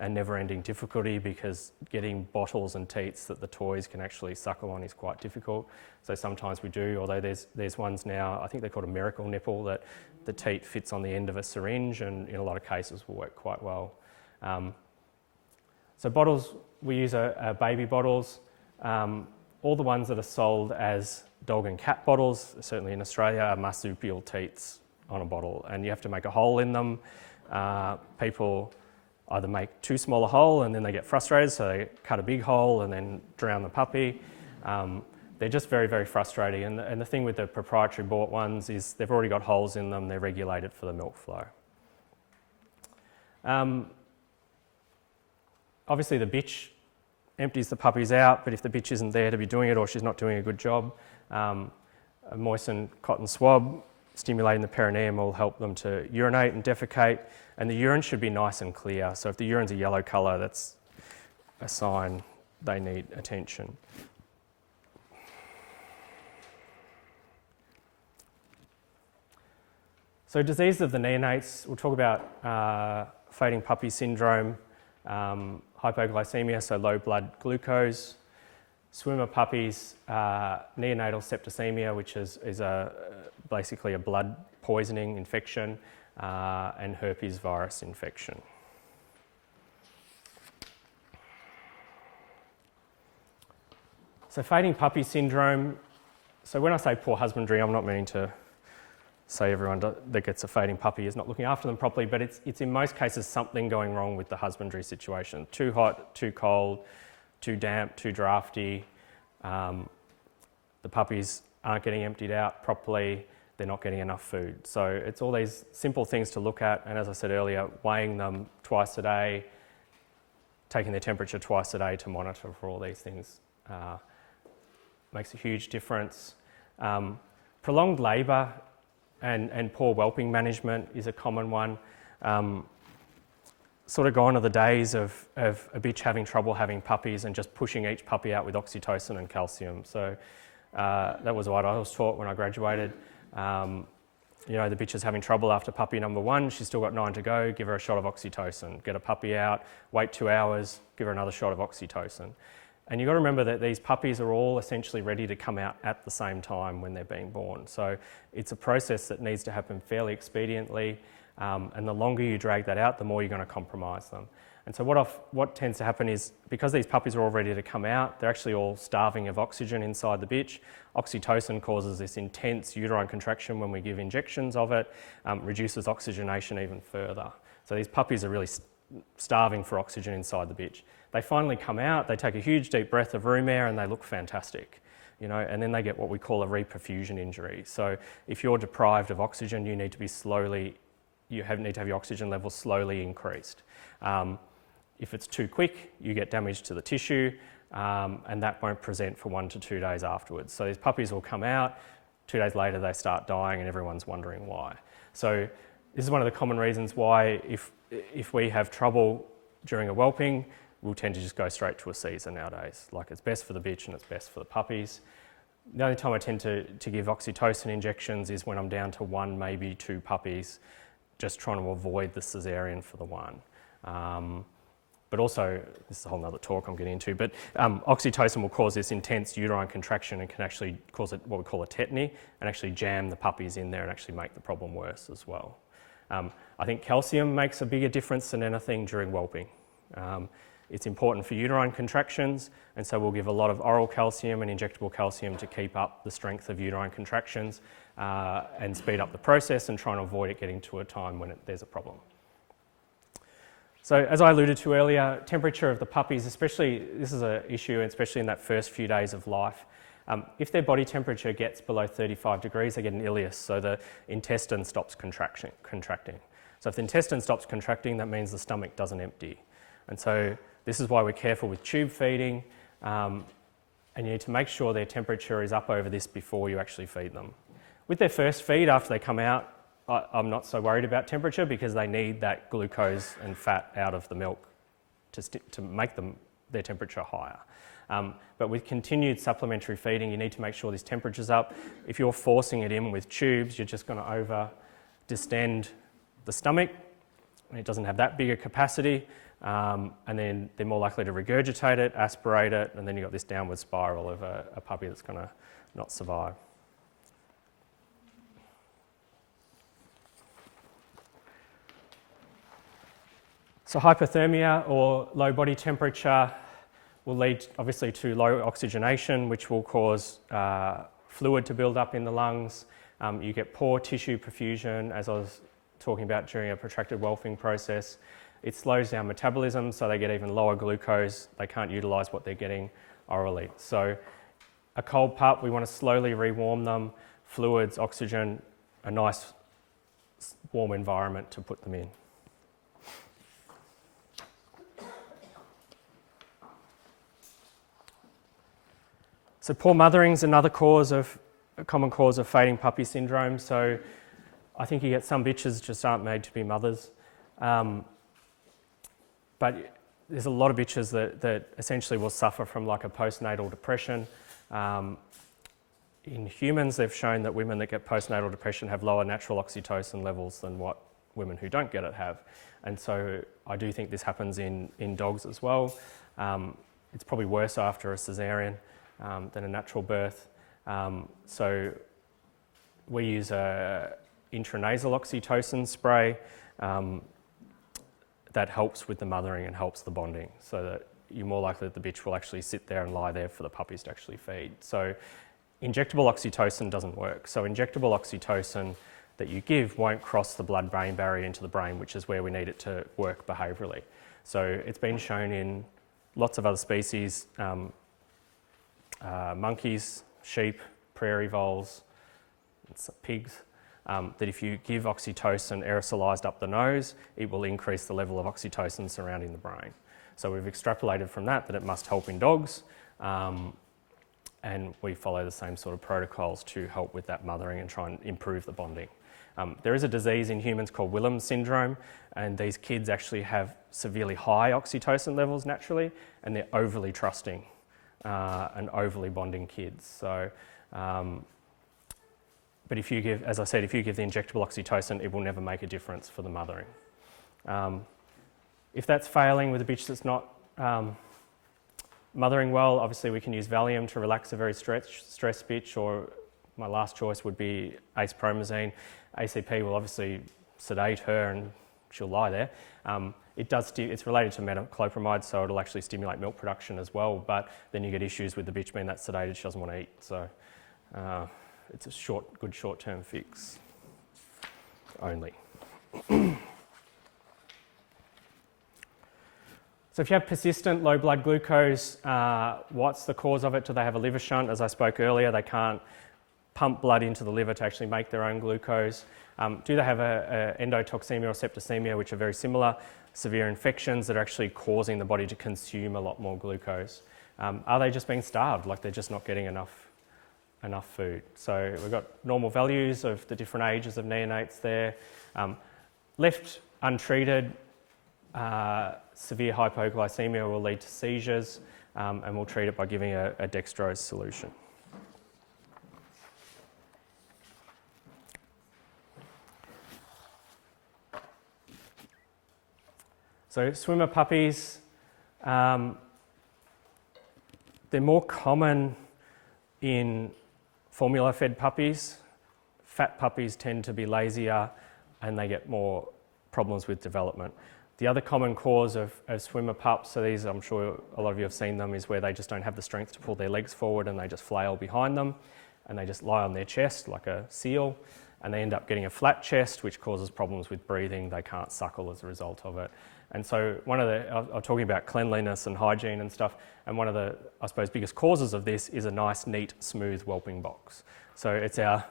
a never-ending difficulty because getting bottles and teats that the toys can actually suckle on is quite difficult. So sometimes we do, although there's ones now, I think they're called a miracle nipple, that the teat fits on the end of a syringe and in a lot of cases will work quite well. So bottles, we use baby bottles. All the ones that are sold as dog and cat bottles, certainly in Australia, are marsupial teats on a bottle, and you have to make a hole in them. People either make too small a hole and then they get frustrated, so they cut a big hole and then drown the puppy. They're just very, very frustrating, and the thing with the proprietary bought ones is they've already got holes in them, they're regulated for the milk flow. Obviously the bitch empties the puppies out, but if the bitch isn't there to be doing it or she's not doing a good job, a moistened cotton swab stimulating the perineum will help them to urinate and defecate, and the urine should be nice and clear. So if the urine's a yellow colour, that's a sign they need attention. So disease of the neonates, we'll talk about fading puppy syndrome, hypoglycemia, so low blood glucose, swimmer puppies, neonatal septicemia, which is basically a blood poisoning infection, and herpes virus infection. So fading puppy syndrome, so when I say poor husbandry, I'm not meaning to say everyone that gets a fading puppy is not looking after them properly, but it's in most cases something going wrong with the husbandry situation. Too hot, too cold, too damp, too drafty. The puppies aren't getting emptied out properly, they're not getting enough food. So it's all these simple things to look at, and as I said earlier, weighing them twice a day, taking their temperature twice a day to monitor for all these things makes a huge difference. Prolonged labour and poor whelping management is a common one. Sort of gone are the days of a bitch having trouble having puppies and just pushing each puppy out with oxytocin and calcium. So that was what I was taught when I graduated. You know, the bitch is having trouble after puppy number 1, she's still got 9 to go, give her a shot of oxytocin. Get a puppy out, wait 2 hours, give her another shot of oxytocin. And you've got to remember that these puppies are all essentially ready to come out at the same time when they're being born. So it's a process that needs to happen fairly expediently, and the longer you drag that out, the more you're going to compromise them. And so what tends to happen is, because these puppies are all ready to come out, they're actually all starving of oxygen inside the bitch. Oxytocin causes this intense uterine contraction when we give injections of it, reduces oxygenation even further. So these puppies are really starving for oxygen inside the bitch. They finally come out, they take a huge deep breath of room air and they look fantastic, you know, and then they get what we call a reperfusion injury. So if you're deprived of oxygen, you need to be need to have your oxygen levels slowly increased. If it's too quick, you get damage to the tissue, and that won't present for 1 to 2 days afterwards. So these puppies will come out, 2 days later they start dying and everyone's wondering why. So this is one of the common reasons why if we have trouble during a whelping, we'll tend to just go straight to a Caesar nowadays. Like, it's best for the bitch and it's best for the puppies. The only time I tend to give oxytocin injections is when I'm down to 1, maybe 2 puppies, just trying to avoid the cesarean for the one. But also, this is a whole other talk I'm getting into, but oxytocin will cause this intense uterine contraction and can actually cause what we call a tetany and actually jam the puppies in there and actually make the problem worse as well. I think calcium makes a bigger difference than anything during whelping. It's important for uterine contractions, and so we'll give a lot of oral calcium and injectable calcium to keep up the strength of uterine contractions and speed up the process and try and avoid it getting to a time when there's a problem. So as I alluded to earlier, temperature of the puppies, especially, this is an issue, especially in that first few days of life. If their body temperature gets below 35 degrees, they get an ileus, so the intestine stops contracting. So if the intestine stops contracting, that means the stomach doesn't empty. And so this is why we're careful with tube feeding, and you need to make sure their temperature is up over this before you actually feed them. With their first feed, after they come out, I'm not so worried about temperature because they need that glucose and fat out of the milk to make their temperature higher. But with continued supplementary feeding, you need to make sure this temperature's up. If you're forcing it in with tubes, you're just going to over-distend the stomach, and it doesn't have that big a capacity, and then they're more likely to regurgitate it, aspirate it, and then you've got this downward spiral of a puppy that's going to not survive. So hypothermia or low body temperature will lead obviously to low oxygenation, which will cause fluid to build up in the lungs. You get poor tissue perfusion, as I was talking about during a protracted whelping process. It slows down metabolism, so they get even lower glucose. They can't utilise what they're getting orally. So a cold pup, we want to slowly rewarm them, fluids, oxygen, a nice warm environment to put them in. So poor mothering is another common cause of fading puppy syndrome. So I think you get some bitches just aren't made to be mothers. But there's a lot of bitches that essentially will suffer from like a postnatal depression. In humans, they've shown that women that get postnatal depression have lower natural oxytocin levels than what women who don't get it have. And so I do think this happens in dogs as well. It's probably worse after a cesarean than a natural birth. So we use a intranasal oxytocin spray that helps with the mothering and helps the bonding, so that you're more likely that the bitch will actually sit there and lie there for the puppies to actually feed. So injectable oxytocin doesn't work. So injectable oxytocin that you give won't cross the blood-brain barrier into the brain, which is where we need it to work behaviourally. So it's been shown in lots of other species, monkeys, sheep, prairie voles, pigs, that if you give oxytocin aerosolized up the nose, it will increase the level of oxytocin surrounding the brain. So we've extrapolated from that it must help in dogs, and we follow the same sort of protocols to help with that mothering and try and improve the bonding. There is a disease in humans called Williams syndrome, and these kids actually have severely high oxytocin levels naturally, and they're overly trusting and overly bonding kids. So, but if you give, as I said, if you give the injectable oxytocin, it will never make a difference for the mothering. If that's failing with a bitch that's not mothering well, obviously we can use Valium to relax a very stressed bitch, or my last choice would be acepromazine. ACP will obviously sedate her and she'll lie there. It's related to metoclopramide, so it'll actually stimulate milk production as well, but then you get issues with the bitch being that sedated, she doesn't want to eat. So it's a good short-term fix only. So if you have persistent low blood glucose, what's the cause of it? Do they have a liver shunt? As I spoke earlier, they can't pump blood into the liver to actually make their own glucose. Do they have a endotoxemia or septicemia, which are very similar, severe infections that are actually causing the body to consume a lot more glucose? Are they just being starved, like they're just not getting enough food? So we've got normal values of the different ages of neonates there. Left untreated, severe hypoglycemia will lead to seizures, and we'll treat it by giving a dextrose solution. So swimmer puppies, they're more common in formula-fed puppies. Fat puppies tend to be lazier and they get more problems with development. The other common cause of swimmer pups, so these I'm sure a lot of you have seen them, is where they just don't have the strength to pull their legs forward and they just flail behind them and they just lie on their chest like a seal, and they end up getting a flat chest, which causes problems with breathing. They can't suckle as a result of it. And so I'm talking about cleanliness and hygiene and stuff, and one of the, I suppose, biggest causes of this is a nice, neat, smooth whelping box. So it's our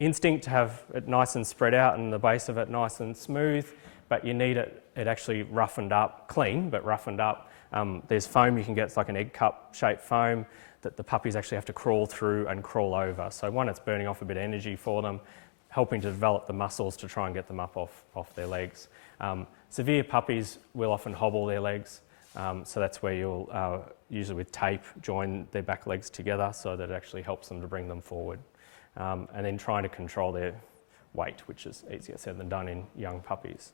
instinct to have it nice and spread out and the base of it nice and smooth, but you need it actually roughened up, clean, but roughened up. There's foam you can get, it's like an egg cup shaped foam that the puppies actually have to crawl through and crawl over. So one, it's burning off a bit of energy for them, helping to develop the muscles to try and get them up off their legs. Severe puppies will often hobble their legs, so that's where you'll, usually with tape, join their back legs together so that it actually helps them to bring them forward. And then trying to control their weight, which is easier said than done in young puppies.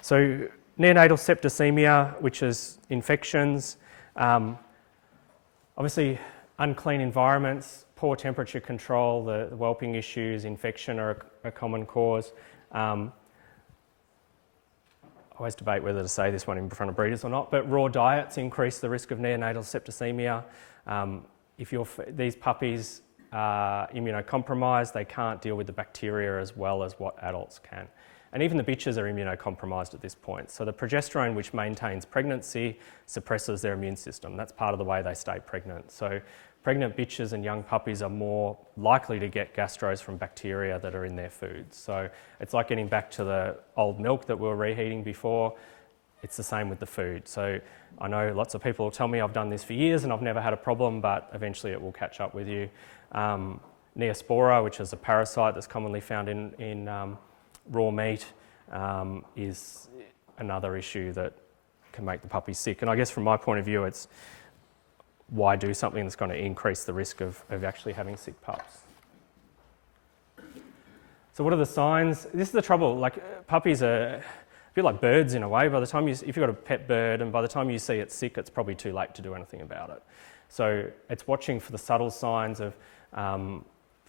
So neonatal septicemia, which is infections, obviously unclean environments, poor temperature control, the whelping issues, infection are a common cause. I always debate whether to say this one in front of breeders or not, but raw diets increase the risk of neonatal septicemia. If these puppies are immunocompromised, they can't deal with the bacteria as well as what adults can. And even the bitches are immunocompromised at this point. So the progesterone, which maintains pregnancy, suppresses their immune system. That's part of the way they stay pregnant. So pregnant bitches and young puppies are more likely to get gastros from bacteria that are in their foods. So it's like getting back to the old milk that we were reheating before. It's the same with the food. So I know lots of people will tell me I've done this for years and I've never had a problem, but eventually it will catch up with you. Neospora, which is a parasite that's commonly found in raw meat, is another issue that can make the puppy sick. And I guess from my point of view, it's why do something that's going to increase the risk of actually having sick pups? So what are the signs? This is the trouble, like puppies are a bit like birds in a way. By the time if you've got a pet bird and by the time you see it sick, it's probably too late to do anything about it. So it's watching for the subtle signs of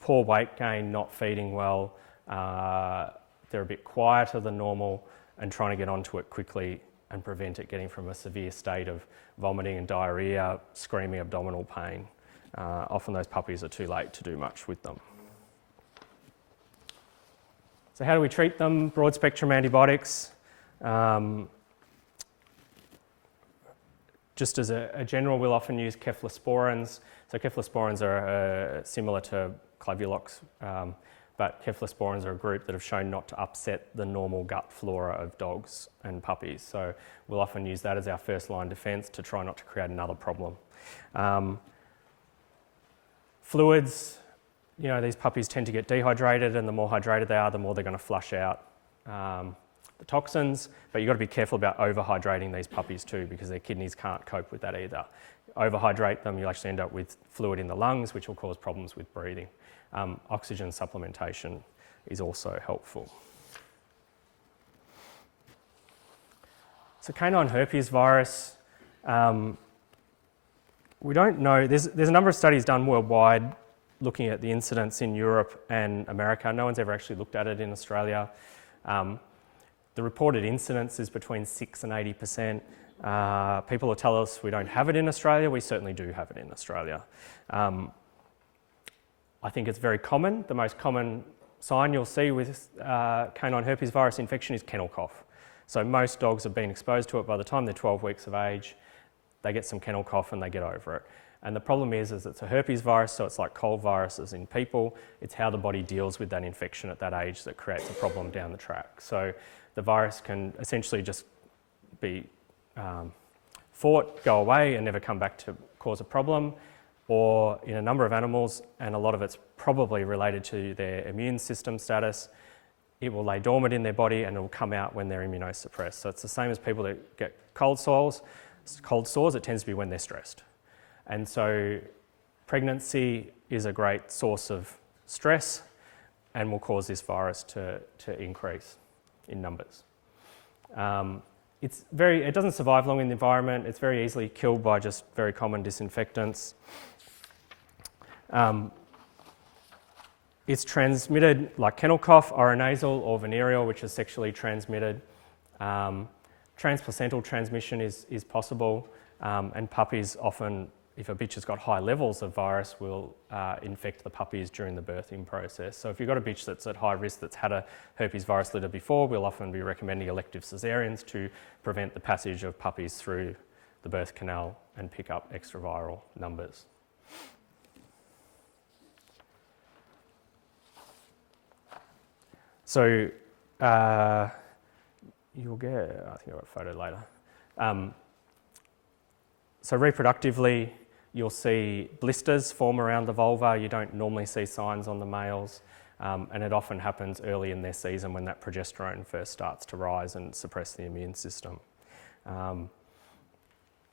poor weight gain, not feeding well, they're a bit quieter than normal, and trying to get onto it quickly and prevent it getting from a severe state of vomiting and diarrhoea, screaming abdominal pain. Often those puppies are too late to do much with them. So how do we treat them? Broad spectrum antibiotics. Just as a general, we'll often use cephalosporins. So cephalosporins are similar to Clavulox, but cephalosporins are a group that have shown not to upset the normal gut flora of dogs and puppies. So we'll often use that as our first line defence to try not to create another problem. Fluids, these puppies tend to get dehydrated, and the more hydrated they are, the more they're going to flush out the toxins. But you've got to be careful about overhydrating these puppies too, because their kidneys can't cope with that either. Overhydrate them, you'll actually end up with fluid in the lungs, which will cause problems with breathing. Oxygen supplementation is also helpful. So canine herpes virus, we don't know, there's a number of studies done worldwide looking at the incidence in Europe and America. No one's ever actually looked at it in Australia. The reported incidence is between 6 and 80%. People will tell us we don't have it in Australia. We certainly do have it in Australia. I think it's very common. The most common sign you'll see with canine herpes virus infection is kennel cough. So most dogs have been exposed to it by the time they're 12 weeks of age. They get some kennel cough and they get over it. And the problem is it's a herpes virus, so it's like cold viruses in people. It's how the body deals with that infection at that age that creates a problem down the track. So the virus can essentially just be fought, go away and never come back to cause a problem, or in a number of animals, and a lot of it's probably related to their immune system status, it will lay dormant in their body and it will come out when they're immunosuppressed. So it's the same as people that get cold sores, it tends to be when they're stressed. And so pregnancy is a great source of stress and will cause this virus to increase in numbers. It doesn't survive long in the environment. It's very easily killed by just very common disinfectants. It's transmitted like kennel cough, oronasal or venereal, which is sexually transmitted. Transplacental transmission is possible, and puppies often, if a bitch has got high levels of virus, will infect the puppies during the birthing process. So if you've got a bitch that's at high risk that's had a herpes virus litter before, we'll often be recommending elective caesareans to prevent the passage of puppies through the birth canal and pick up extra viral numbers. So you'll get, I think I've got a photo later. So reproductively, you'll see blisters form around the vulva. You don't normally see signs on the males, and it often happens early in their season when that progesterone first starts to rise and suppress the immune system.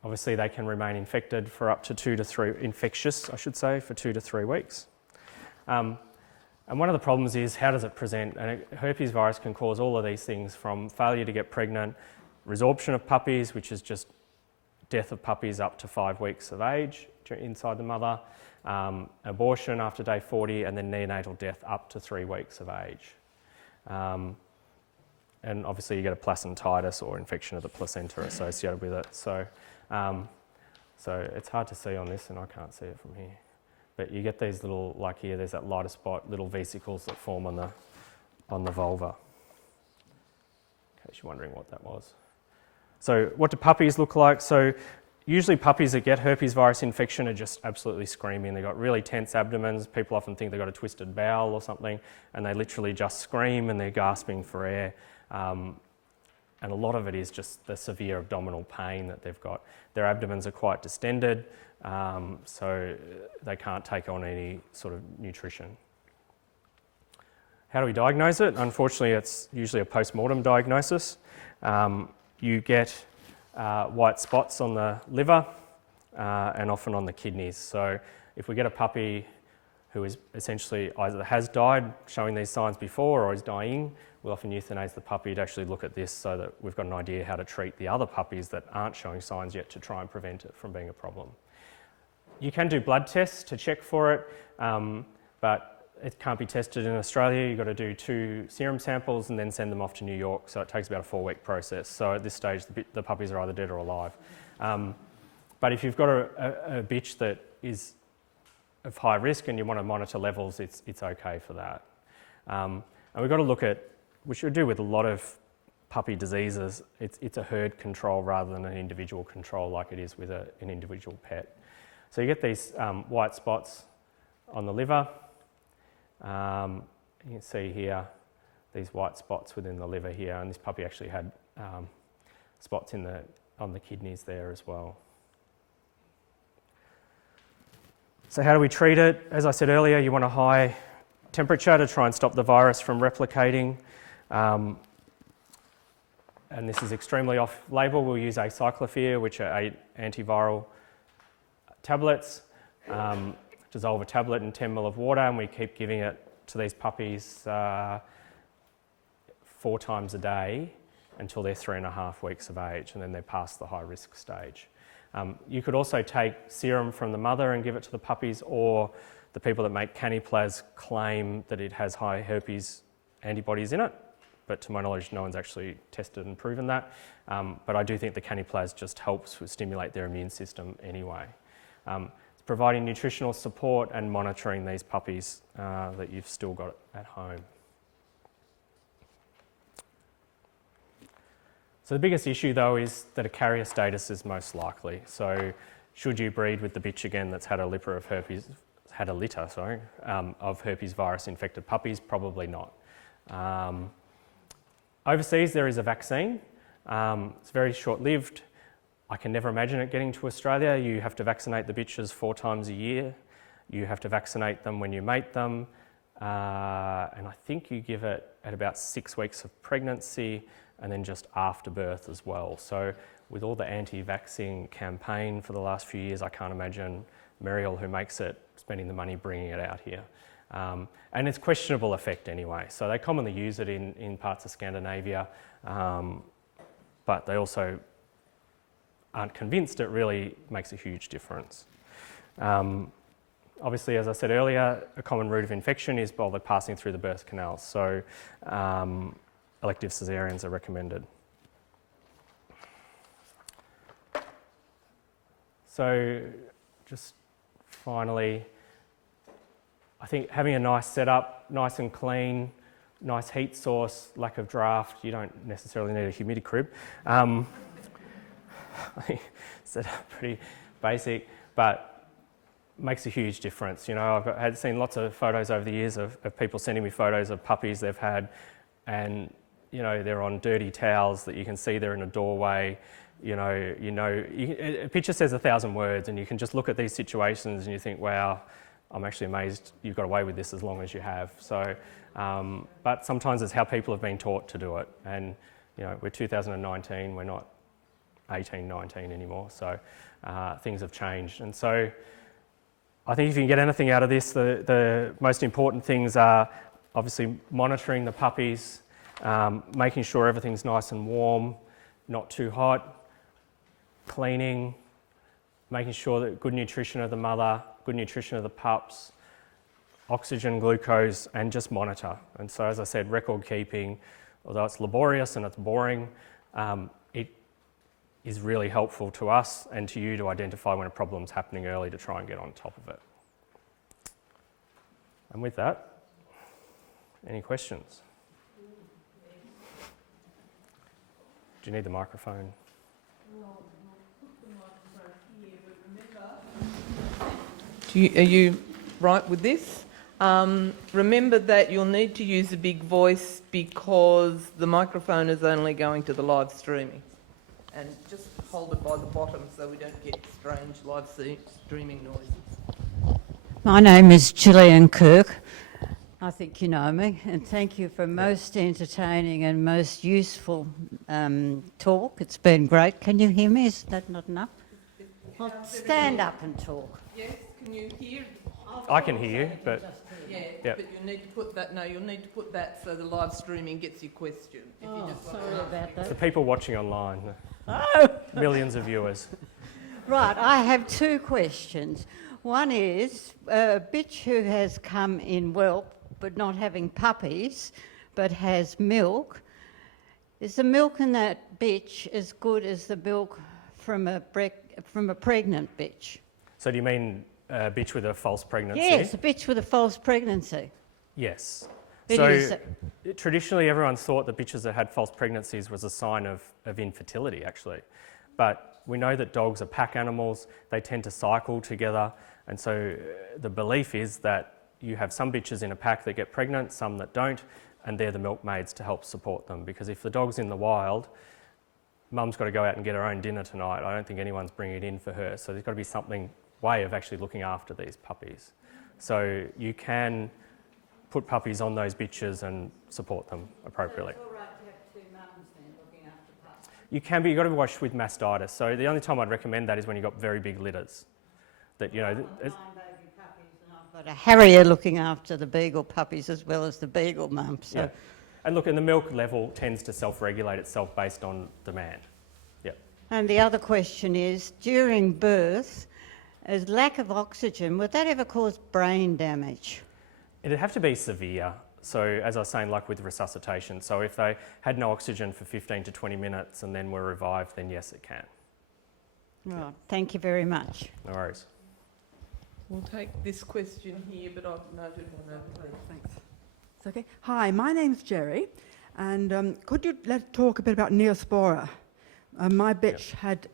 Obviously, they can remain infected for up to 2 to 3, infectious, I should say, for 2 to 3 weeks. And one of the problems is, how does it present? And herpes virus can cause all of these things, from failure to get pregnant, resorption of puppies, which is just death of puppies up to 5 weeks of age inside the mother, abortion after day 40, and then neonatal death up to 3 weeks of age. And obviously you get a placentitis or infection of the placenta associated with it. So it's hard to see on this, and I can't see it from here. But you get these little, like here, there's that lighter spot, little vesicles that form on the vulva. In case you're wondering what that was. So what do puppies look like? So usually puppies that get herpes virus infection are just absolutely screaming. They've got really tense abdomens. People often think they've got a twisted bowel or something, and they literally just scream and they're gasping for air. And a lot of it is just the severe abdominal pain that they've got. Their abdomens are quite distended, so they can't take on any sort of nutrition. How do we diagnose it? Unfortunately, it's usually a post-mortem diagnosis. You get white spots on the liver and often on the kidneys. So if we get a puppy who is essentially either has died showing these signs before or is dying, we'll often euthanize the puppy to actually look at this so that we've got an idea how to treat the other puppies that aren't showing signs yet to try and prevent it from being a problem. You can do blood tests to check for it, but it can't be tested in Australia. You've got to do 2 serum samples and then send them off to New York, so it takes about a 4-week process. So at this stage, the puppies are either dead or alive. But if you've got a bitch that is of high risk and you want to monitor levels, it's okay for that. And we've got to look at, which we do with a lot of puppy diseases, it's a herd control rather than an individual control like it is with an individual pet. So you get these white spots on the liver. You can see here these white spots within the liver here, and this puppy actually had spots on the kidneys there as well. So how do we treat it? As I said earlier, you want a high temperature to try and stop the virus from replicating. And this is extremely off-label. We'll use acyclovir, which are 8 antiviral tablets. Dissolve a tablet in 10 ml of water, and we keep giving it to these puppies 4 times a day until they're 3.5 weeks of age, and then they're past the high risk stage. You could also take serum from the mother and give it to the puppies, or the people that make Caniplas claim that it has high herpes antibodies in it, but to my knowledge no one's actually tested and proven that. But I do think the Caniplas just helps stimulate their immune system anyway. It's providing nutritional support and monitoring these puppies that you've still got at home. So the biggest issue though is that a carrier status is most likely. So should you breed with the bitch again that's had a litter of herpes virus infected puppies? Probably not. Overseas there is a vaccine It's very short-lived. I can never imagine it getting to Australia. You have to vaccinate the bitches 4 times a year. You have to vaccinate them when you mate them. And I think you give it at about 6 weeks of pregnancy and then just after birth as well. So with all the anti-vaccine campaign for the last few years, I can't imagine Muriel, who makes it, spending the money bringing it out here. And it's questionable effect anyway. So they commonly use it in parts of Scandinavia, but they also aren't convinced it really makes a huge difference. Obviously, as I said earlier, a common route of infection is by passing through the birth canal. So elective caesareans are recommended. So just finally, I think having a nice setup, nice and clean, nice heat source, lack of draft, you don't necessarily need a humidity crib. I think setup pretty basic, but makes a huge difference. You know, I've seen lots of photos over the years of people sending me photos of puppies they've had, and you know, they're on dirty towels that you can see they're in a doorway. A picture says 1,000 words, and you can just look at these situations and you think, wow, I'm actually amazed you've got away with this as long as you have. So, but sometimes it's how people have been taught to do it. And, you know, we're 2019, we're not 18, 19 anymore. So things have changed. And so I think if you can get anything out of this, the most important things are obviously monitoring the puppies, making sure everything's nice and warm, not too hot, cleaning, making sure that good nutrition of the mother, good nutrition of the pups, oxygen, glucose, and just monitor. And so, as I said, record keeping, although it's laborious and it's boring, it is really helpful to us and to you to identify when a problem's happening early to try and get on top of it. And with that, any questions? Do you need the microphone? Well, we'll put the microphone here, but remember... Are you right with this? Remember that you'll need to use a big voice because the microphone is only going to the live streaming. And just hold it by the bottom so we don't get strange live streaming noises. My name is Gillian Kirk. I think you know me, and thank you for most entertaining and most useful talk. It's been great. Can you hear me? Is that not enough? I'll stand up and talk. Yes, can you hear? I can hear you, but... Yeah, Yep. but you need to put that, you'll need to put that so the live streaming gets your question. If you just want Sorry to about The that. people watching online, Oh! millions of viewers. Right, I have 2 questions. One is, a bitch who has come in whelp but not having puppies, but has milk, is the milk in that bitch as good as the milk from a pregnant bitch? So do you mean a bitch with a false pregnancy? Yes, a bitch with a false pregnancy. Yes. It So is. traditionally everyone thought that bitches that had false pregnancies was a sign of infertility actually. But we know that dogs are pack animals, they tend to cycle together, and so the belief is that you have some bitches in a pack that get pregnant, some that don't, and they're the milkmaids to help support them. Because if the dog's in the wild, mum's got to go out and get her own dinner tonight. I don't think anyone's bringing it in for her. So there's got to be way of actually looking after these puppies. So you can put puppies on those bitches and support them appropriately. So it's all right to have 2 mums then looking after pups? You can, but you've got to be watched with mastitis. So the only time I'd recommend that is when you've got very big litters. That, you know, I've got 9 baby puppies and I've got a harrier looking after the beagle puppies as well as the beagle mum. So yeah. And look, and the milk level tends to self-regulate itself based on demand. Yep. And the other question is, during birth, is lack of oxygen, would that ever cause brain damage? It'd have to be severe. So as I was saying, like with resuscitation, so if they had no oxygen for 15 to 20 minutes and then were revived, then yes, it can. Right, thank you very much. No worries. We'll take this question here, but I've noted one over there. Thanks. It's okay. Hi, my name's Jerry, and could you talk a bit about Neospora? My bitch had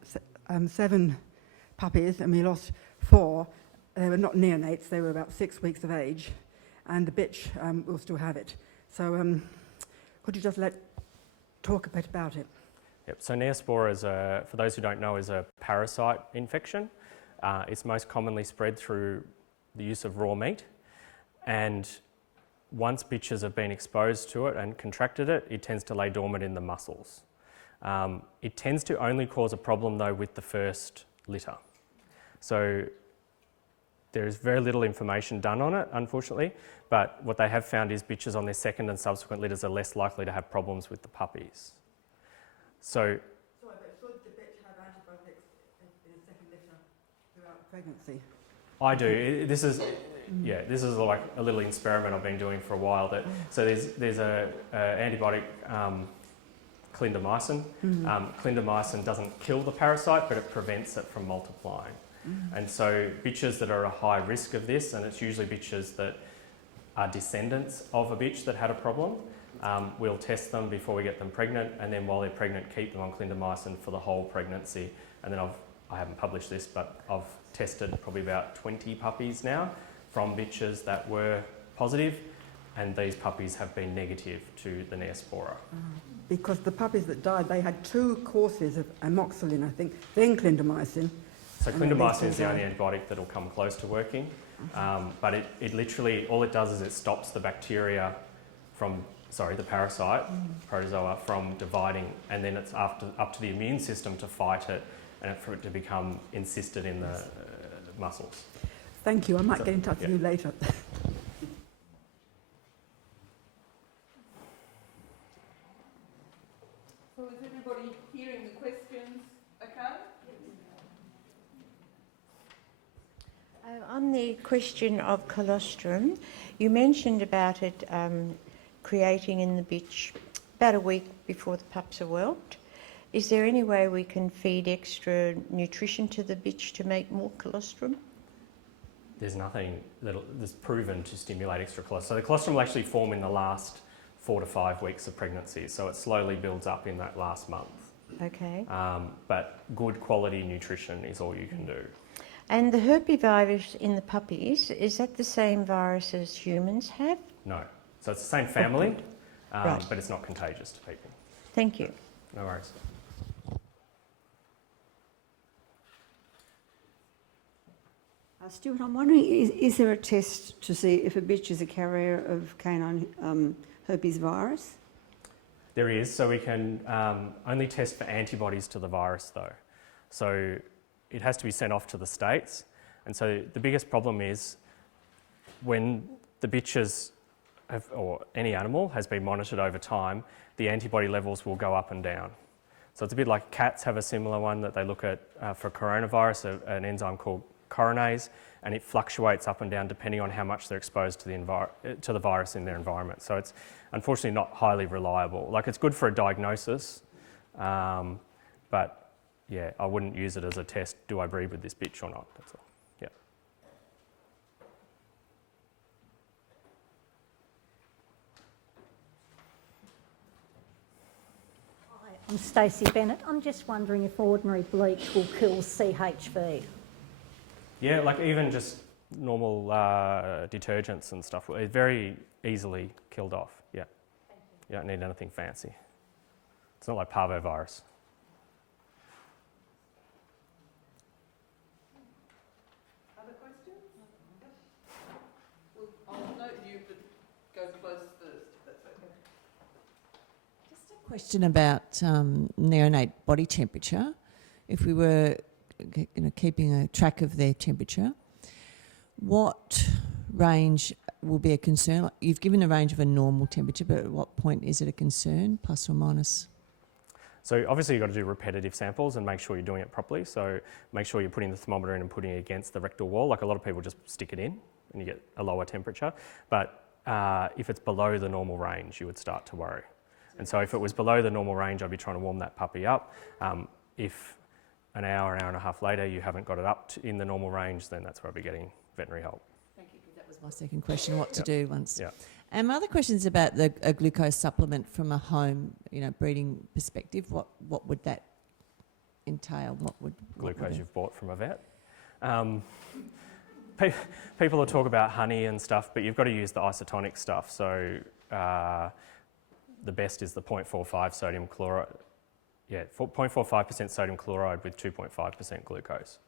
7 puppies, and we lost 4. They were not neonates; they were about 6 weeks of age, and the bitch will still have it. So, could you just talk a bit about it? Yep. So Neospora is for those who don't know, is a parasite infection. It's most commonly spread through the use of raw meat, and once bitches have been exposed to it and contracted it, it tends to lay dormant in the muscles. It tends to only cause a problem though with the first litter. So there is very little information done on it, unfortunately, but what they have found is bitches on their second and subsequent litters are less likely to have problems with the puppies. So, Sorry, but should the bitch have antibiotics in a second litter throughout pregnancy? I do. This is like a little experiment I've been doing for a while. So there's a antibiotic, clindamycin. Clindamycin doesn't kill the parasite, but it prevents it from multiplying. And so bitches that are at a high risk of this, and it's usually bitches that are descendants of a bitch that had a problem, we'll test them before we get them pregnant, and then while they're pregnant, keep them on clindamycin for the whole pregnancy. And then I haven't published this, but I've tested probably about 20 puppies now from bitches that were positive, and these puppies have been negative to the Neospora. Because the puppies that died, they had 2 courses of amoxicillin, I think, then clindamycin. So clindamycin is the only antibiotic that will come close to working, but it literally, all it does is it stops the bacteria from, the parasite, protozoa, from dividing, and then it's up to the immune system to fight it and for it to become encysted in the muscles. Thank you, I might get in touch with you later. So is everybody hearing the questions okay? On the question of colostrum, you mentioned about it creating in the bitch about a week before the pups are whelped. Is there any way we can feed extra nutrition to the bitch to make more colostrum? There's nothing that's proven to stimulate extra colostrum. So the colostrum will actually form in the last 4 to 5 weeks of pregnancy, so it slowly builds up in that last month. Okay. But good quality nutrition is all you can do. And the herpesvirus in the puppies, is that the same virus as humans have? No. So it's the same family, Right. but it's not contagious to people. Thank you. No worries. Stuart, I'm wondering, is there a test to see if a bitch is a carrier of canine herpes virus? There is, so we can only test for antibodies to the virus though. So it has to be sent off to the States. And so the biggest problem is when the bitches or any animal has been monitored over time, the antibody levels will go up and down. So it's a bit like cats have a similar one that they look at for coronavirus, an enzyme called coronase, and it fluctuates up and down depending on how much they're exposed to the virus in their environment. So it's unfortunately not highly reliable. Like, it's good for a diagnosis, but yeah, I wouldn't use it as a test. Do I breed with this bitch or not? That's all. Yeah. Hi, I'm Stacey Bennett. I'm just wondering if ordinary bleach will kill CHV. Yeah, like even just normal detergents and stuff, it's very easily killed off. Yeah. You don't need anything fancy. It's not like parvovirus. Other questions? Well, I'll note you, but go close first, if that's okay. Just a question about neonate body temperature. If we were keeping a track of their temperature, what range will be a concern? You've given a range of a normal temperature, but at what point is it a concern, plus or minus? So obviously you've got to do repetitive samples and make sure you're doing it properly. So make sure you're putting the thermometer in and putting it against the rectal wall. Like, a lot of people just stick it in and you get a lower temperature. But if it's below the normal range, you would start to worry. And so if it was below the normal range, I'd be trying to warm that puppy up. If an hour and a half later you haven't got it up in the normal range, then that's where I'll be getting veterinary help. Thank you, because that was my second question, what to Yep. do once. Yeah. And my other question is about a glucose supplement from a home, breeding perspective. What would that entail? What would Glucose you've bought from a vet. People will talk about honey and stuff, but you've got to use the isotonic stuff. So the best is the 0.45 sodium chloride, Yeah, 0.45% sodium chloride with 2.5% glucose.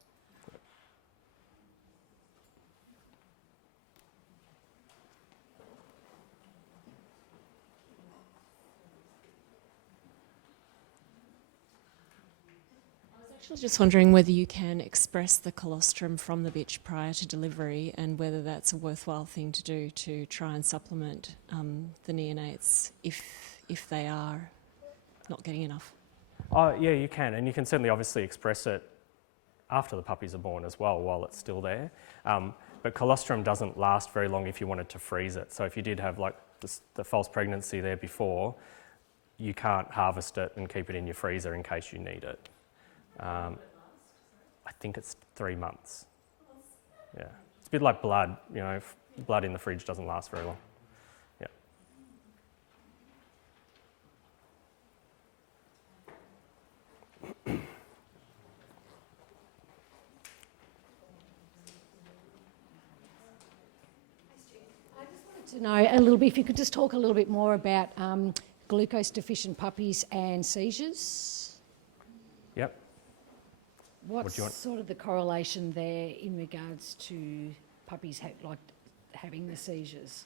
Actually, just wondering whether you can express the colostrum from the bitch prior to delivery, and whether that's a worthwhile thing to do to try and supplement the neonates if they are not getting enough. Oh, yeah, you can, and you can certainly obviously express it after the puppies are born as well, while it's still there. But colostrum doesn't last very long if you wanted to freeze it. So if you did have like the false pregnancy there before, you can't harvest it and keep it in your freezer in case you need it. I think it's 3 months. Yeah, it's a bit like blood. You know, blood in the fridge doesn't last very long. Yeah. To know a little bit, if you could just talk a little bit more about glucose deficient puppies and seizures. Yep. What's sort of the correlation there in regards to puppies having the seizures?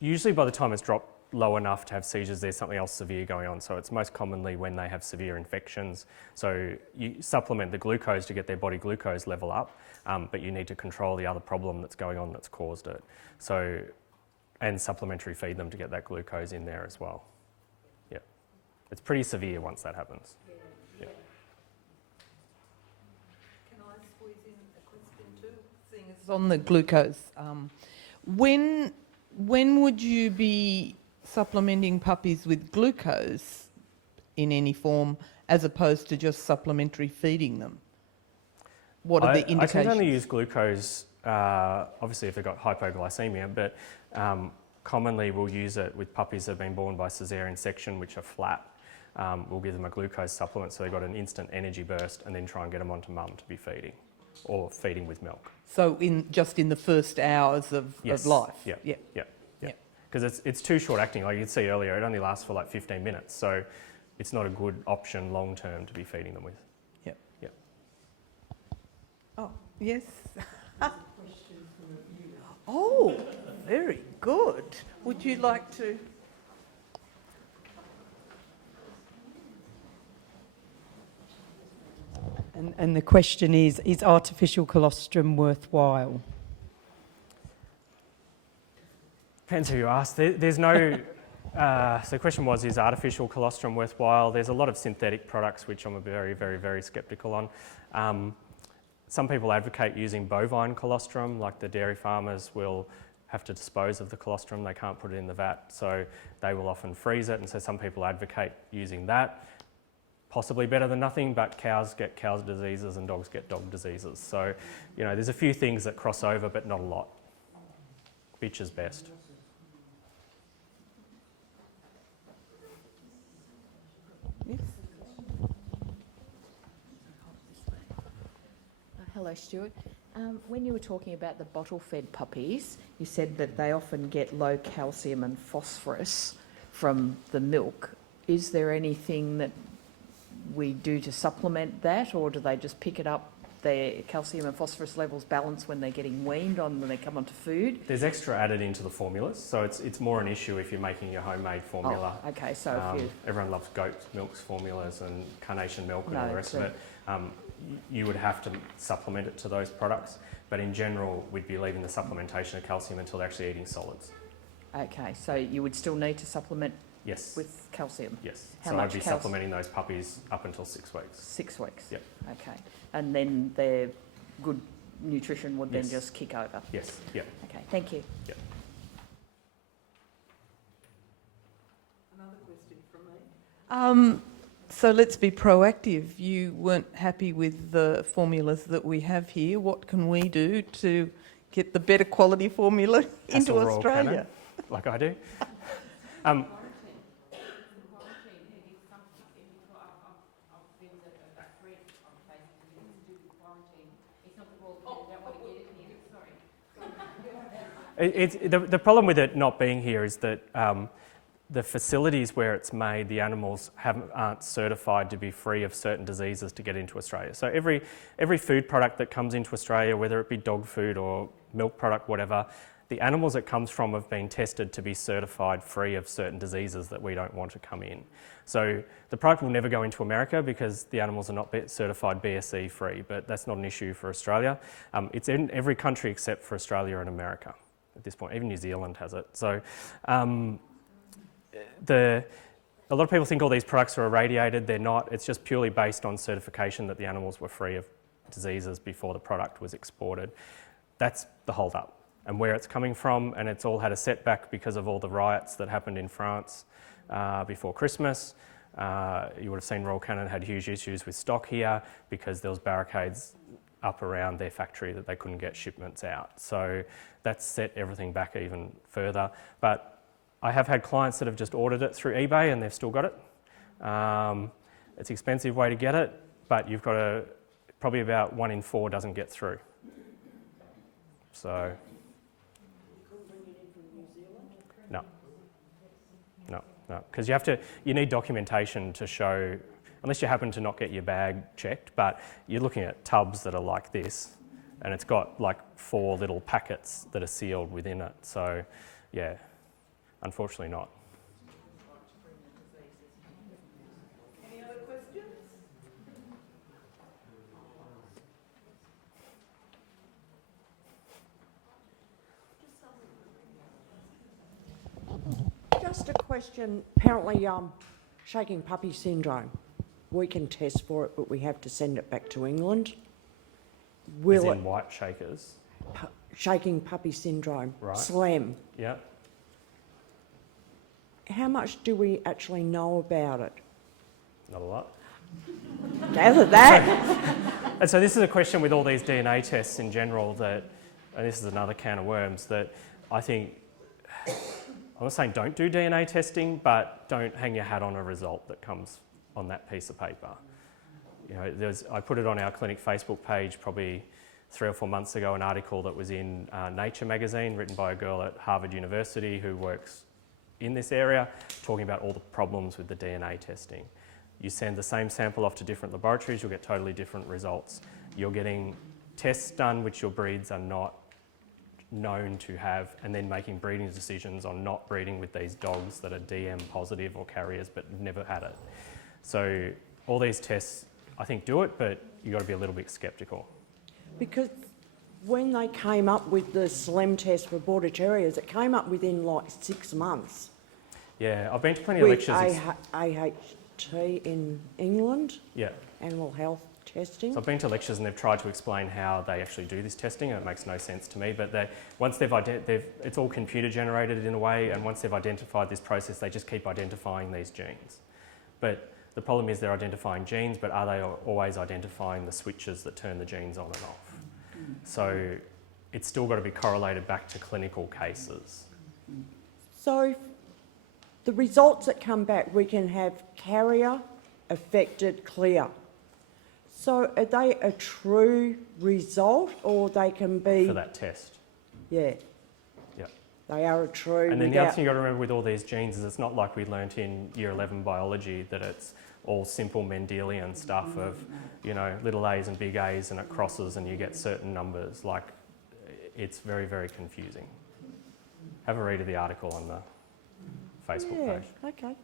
Usually by the time it's dropped low enough to have seizures, there's something else severe going on. So it's most commonly when they have severe infections. So you supplement the glucose to get their body glucose level up, but you need to control the other problem that's going on that's caused it. So, and supplementary feed them to get that glucose in there as well. Yeah. It's pretty severe once that happens. Yeah. Can I squeeze in a question too? Seeing as on the glucose, when would you be supplementing puppies with glucose in any form, as opposed to just supplementary feeding them? What are the indications? I can only use glucose, obviously if they've got hypoglycemia, but commonly we'll use it with puppies that have been born by caesarean section, which are flat. We'll give them a glucose supplement so they've got an instant energy burst, and then try and get them onto mum to be feeding, or feeding with milk. So just in the first hours of life? Yeah. Because it's too short acting. Like you could see earlier, it only lasts for like 15 minutes. So it's not a good option long term to be feeding them with. Yep. Yep. Oh, yes. Oh, very good. Would you like to? And the question is artificial colostrum worthwhile? Depends who you ask. There's no... so the question was, is artificial colostrum worthwhile? There's a lot of synthetic products which I'm very, very, very sceptical on. Some people advocate using bovine colostrum, like the dairy farmers will have to dispose of the colostrum. They can't put it in the vat, so they will often freeze it, and so some people advocate using that. Possibly better than nothing, but cows get cow diseases and dogs get dog diseases. So, you know, there's a few things that cross over, but not a lot. Bitch is best. Yes. Hello, Stuart. When you were talking about the bottle-fed puppies, you said that they often get low calcium and phosphorus from the milk. Is there anything that we do to supplement that, or do they just pick it up, their calcium and phosphorus levels balance when they're getting weaned on, when they come onto food? There's extra added into the formulas, so it's more an issue if you're making your homemade formula. Oh, okay, so if you... Everyone loves goat milk's formulas and carnation milk and all the rest of it. You would have to supplement it to those products, but in general, we'd be leaving the supplementation of calcium until they're actually eating solids. Okay, so you would still need to supplement with calcium? Yes. How so much I'd be supplementing those puppies up until 6 weeks. 6 weeks? Yep. Okay. And then their good nutrition would then just kick over? Yes, yeah. Okay, thank you. Yep. Another question from me. So let's be proactive. You weren't happy with the formulas that we have here. What can we do to get the better quality formula into Australia? Like I do. The problem with it not being here is that the facilities where it's made, the animals aren't certified to be free of certain diseases to get into Australia. So every food product that comes into Australia, whether it be dog food or milk product, whatever, the animals it comes from have been tested to be certified free of certain diseases that we don't want to come in. So the product will never go into America because the animals are not certified BSE free, but that's not an issue for Australia. It's in every country except for Australia and America at this point. Even New Zealand has it. So a lot of people think all these products are irradiated. They're not. It's just purely based on certification that the animals were free of diseases before the product was exported. That's the hold-up. And where it's coming from, and it's all had a setback because of all the riots that happened in France before Christmas. You would have seen Royal Canin had huge issues with stock here because there was barricades up around their factory that they couldn't get shipments out. So that's set everything back even further. But I have had clients that have just ordered it through eBay and they've still got it. It's an expensive way to get it, but you've got probably about 1 in 4 doesn't get through. So. No, because you need documentation to show, unless you happen to not get your bag checked, but you're looking at tubs that are like this, and it's got like 4 little packets that are sealed within it. So, yeah, unfortunately not. Any other questions? Just a question. Apparently, shaking puppy syndrome. We can test for it, but we have to send it back to England. As in white shakers? Shaking puppy syndrome. Right. SLEM. Yeah. How much do we actually know about it? Not a lot. Gather that. And so this is a question with all these DNA tests in general that, and this is another can of worms, that I think, I'm not saying don't do DNA testing, but don't hang your hat on a result that comes on that piece of paper. You know, I put it on our clinic Facebook page probably 3 or 4 months ago, an article that was in Nature magazine written by a girl at Harvard University who works in this area, talking about all the problems with the DNA testing. You send the same sample off to different laboratories, you'll get totally different results. You're getting tests done which your breeds are not known to have, and then making breeding decisions on not breeding with these dogs that are DM positive or carriers but never had it. So all these tests, I think, do it, but you've got to be a little bit sceptical. Because when they came up with the SLEM test for Border Terriers, it came up within like 6 months. Yeah, I've been to plenty of lectures. AHT in England. Yeah. Animal health testing. So I've been to lectures and they've tried to explain how they actually do this testing, and it makes no sense to me. But it's all computer generated in a way, and once they've identified this process, they just keep identifying these genes. But the problem is they're identifying genes, but are they always identifying the switches that turn the genes on and off? So it's still got to be correlated back to clinical cases. So the results that come back, we can have carrier, affected, clear. So are they a true result, or they can be... For that test. Yeah. Yeah. They are a true... And then the other thing you've got to remember with all these genes is it's not like we learnt in Year 11 biology that it's all simple Mendelian stuff of, you know, little a's and big A's and it crosses and you get certain numbers. Like, it's very, very confusing. Have a read of the article on the Facebook page. Okay.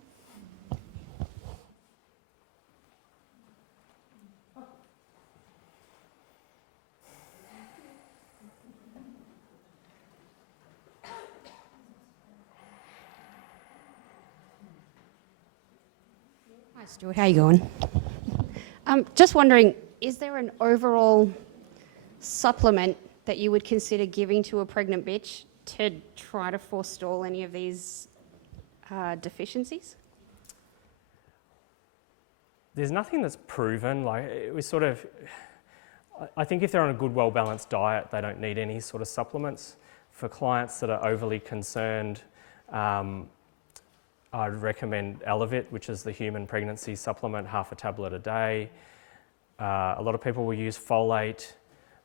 Hi Stuart, how you going? Just wondering, is there an overall supplement that you would consider giving to a pregnant bitch to try to forestall any of these deficiencies? There's nothing that's proven. Like, it was sort of, I think if they're on a good, well-balanced diet, they don't need any sort of supplements. For clients that are overly concerned, I'd recommend Elevit, which is the human pregnancy supplement, half a tablet a day. A lot of people will use folate.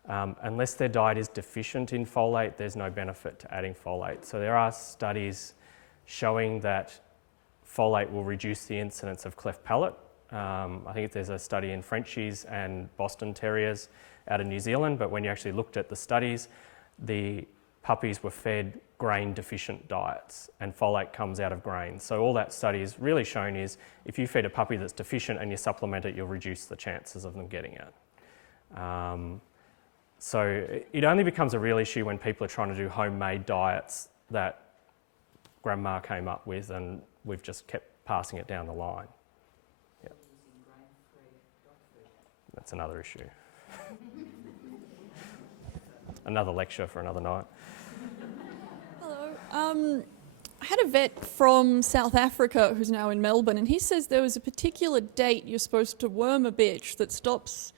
Unless their diet is deficient in folate, there's no benefit to adding folate. So there are studies showing that folate will reduce the incidence of cleft palate. I think there's a study in Frenchies and Boston Terriers out of New Zealand, but when you actually looked at the studies, the puppies were fed grain deficient diets, and folate comes out of grain. So all that study has really shown is if you feed a puppy that's deficient and you supplement it, you'll reduce the chances of them getting it. So it only becomes a real issue when people are trying to do homemade diets that grandma came up with, and we've just kept passing it down the line. Yep. That's another issue. Another lecture for another night. Hello. I had a vet from South Africa who's now in Melbourne, and he says there was a particular date you're supposed to worm a bitch that stops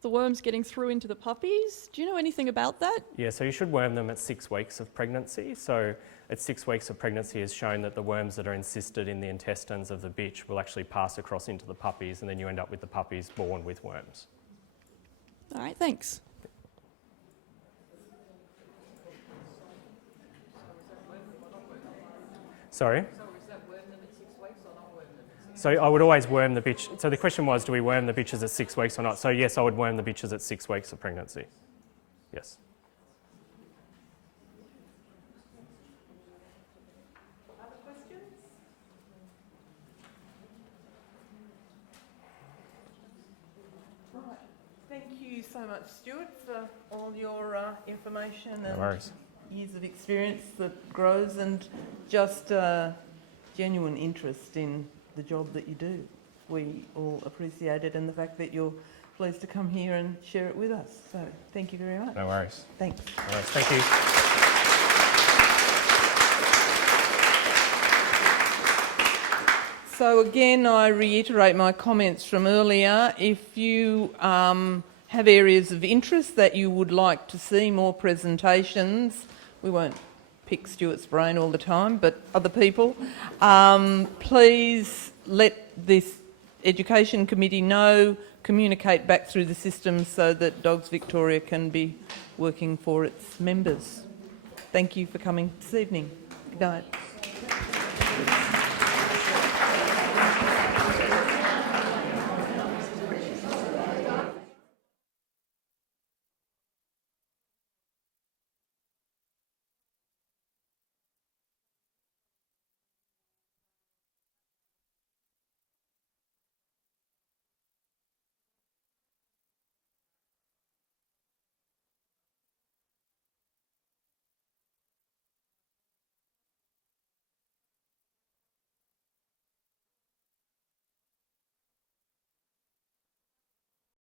the worms getting through into the puppies. Do you know anything about that? Yeah, so you should worm them at 6 weeks of pregnancy. So at 6 weeks of pregnancy has shown that the worms that are encysted in the intestines of the bitch will actually pass across into the puppies, and then you end up with the puppies born with worms. All right, thanks. Sorry? So is that worm them at 6 weeks or not worm them at 6 weeks? So I would always worm the bitch. So the question was, do we worm the bitches at 6 weeks or not? So yes, I would worm the bitches at 6 weeks of pregnancy. Yes. Other questions? Right. Thank you so much, Stuart, for all your information and years of experience that grows, and just genuine interest in the job that you do. We all appreciate it, and the fact that you're pleased to come here and share it with us. So thank you very much. No worries. Thanks. No worries. Thank you. So again, I reiterate my comments from earlier. If you have areas of interest that you would like to see more presentations, we won't pick Stuart's brain all the time, but other people, please let this Education Committee know, communicate back through the system so that Dogs Victoria can be working for its members. Thank you for coming this evening. Good night.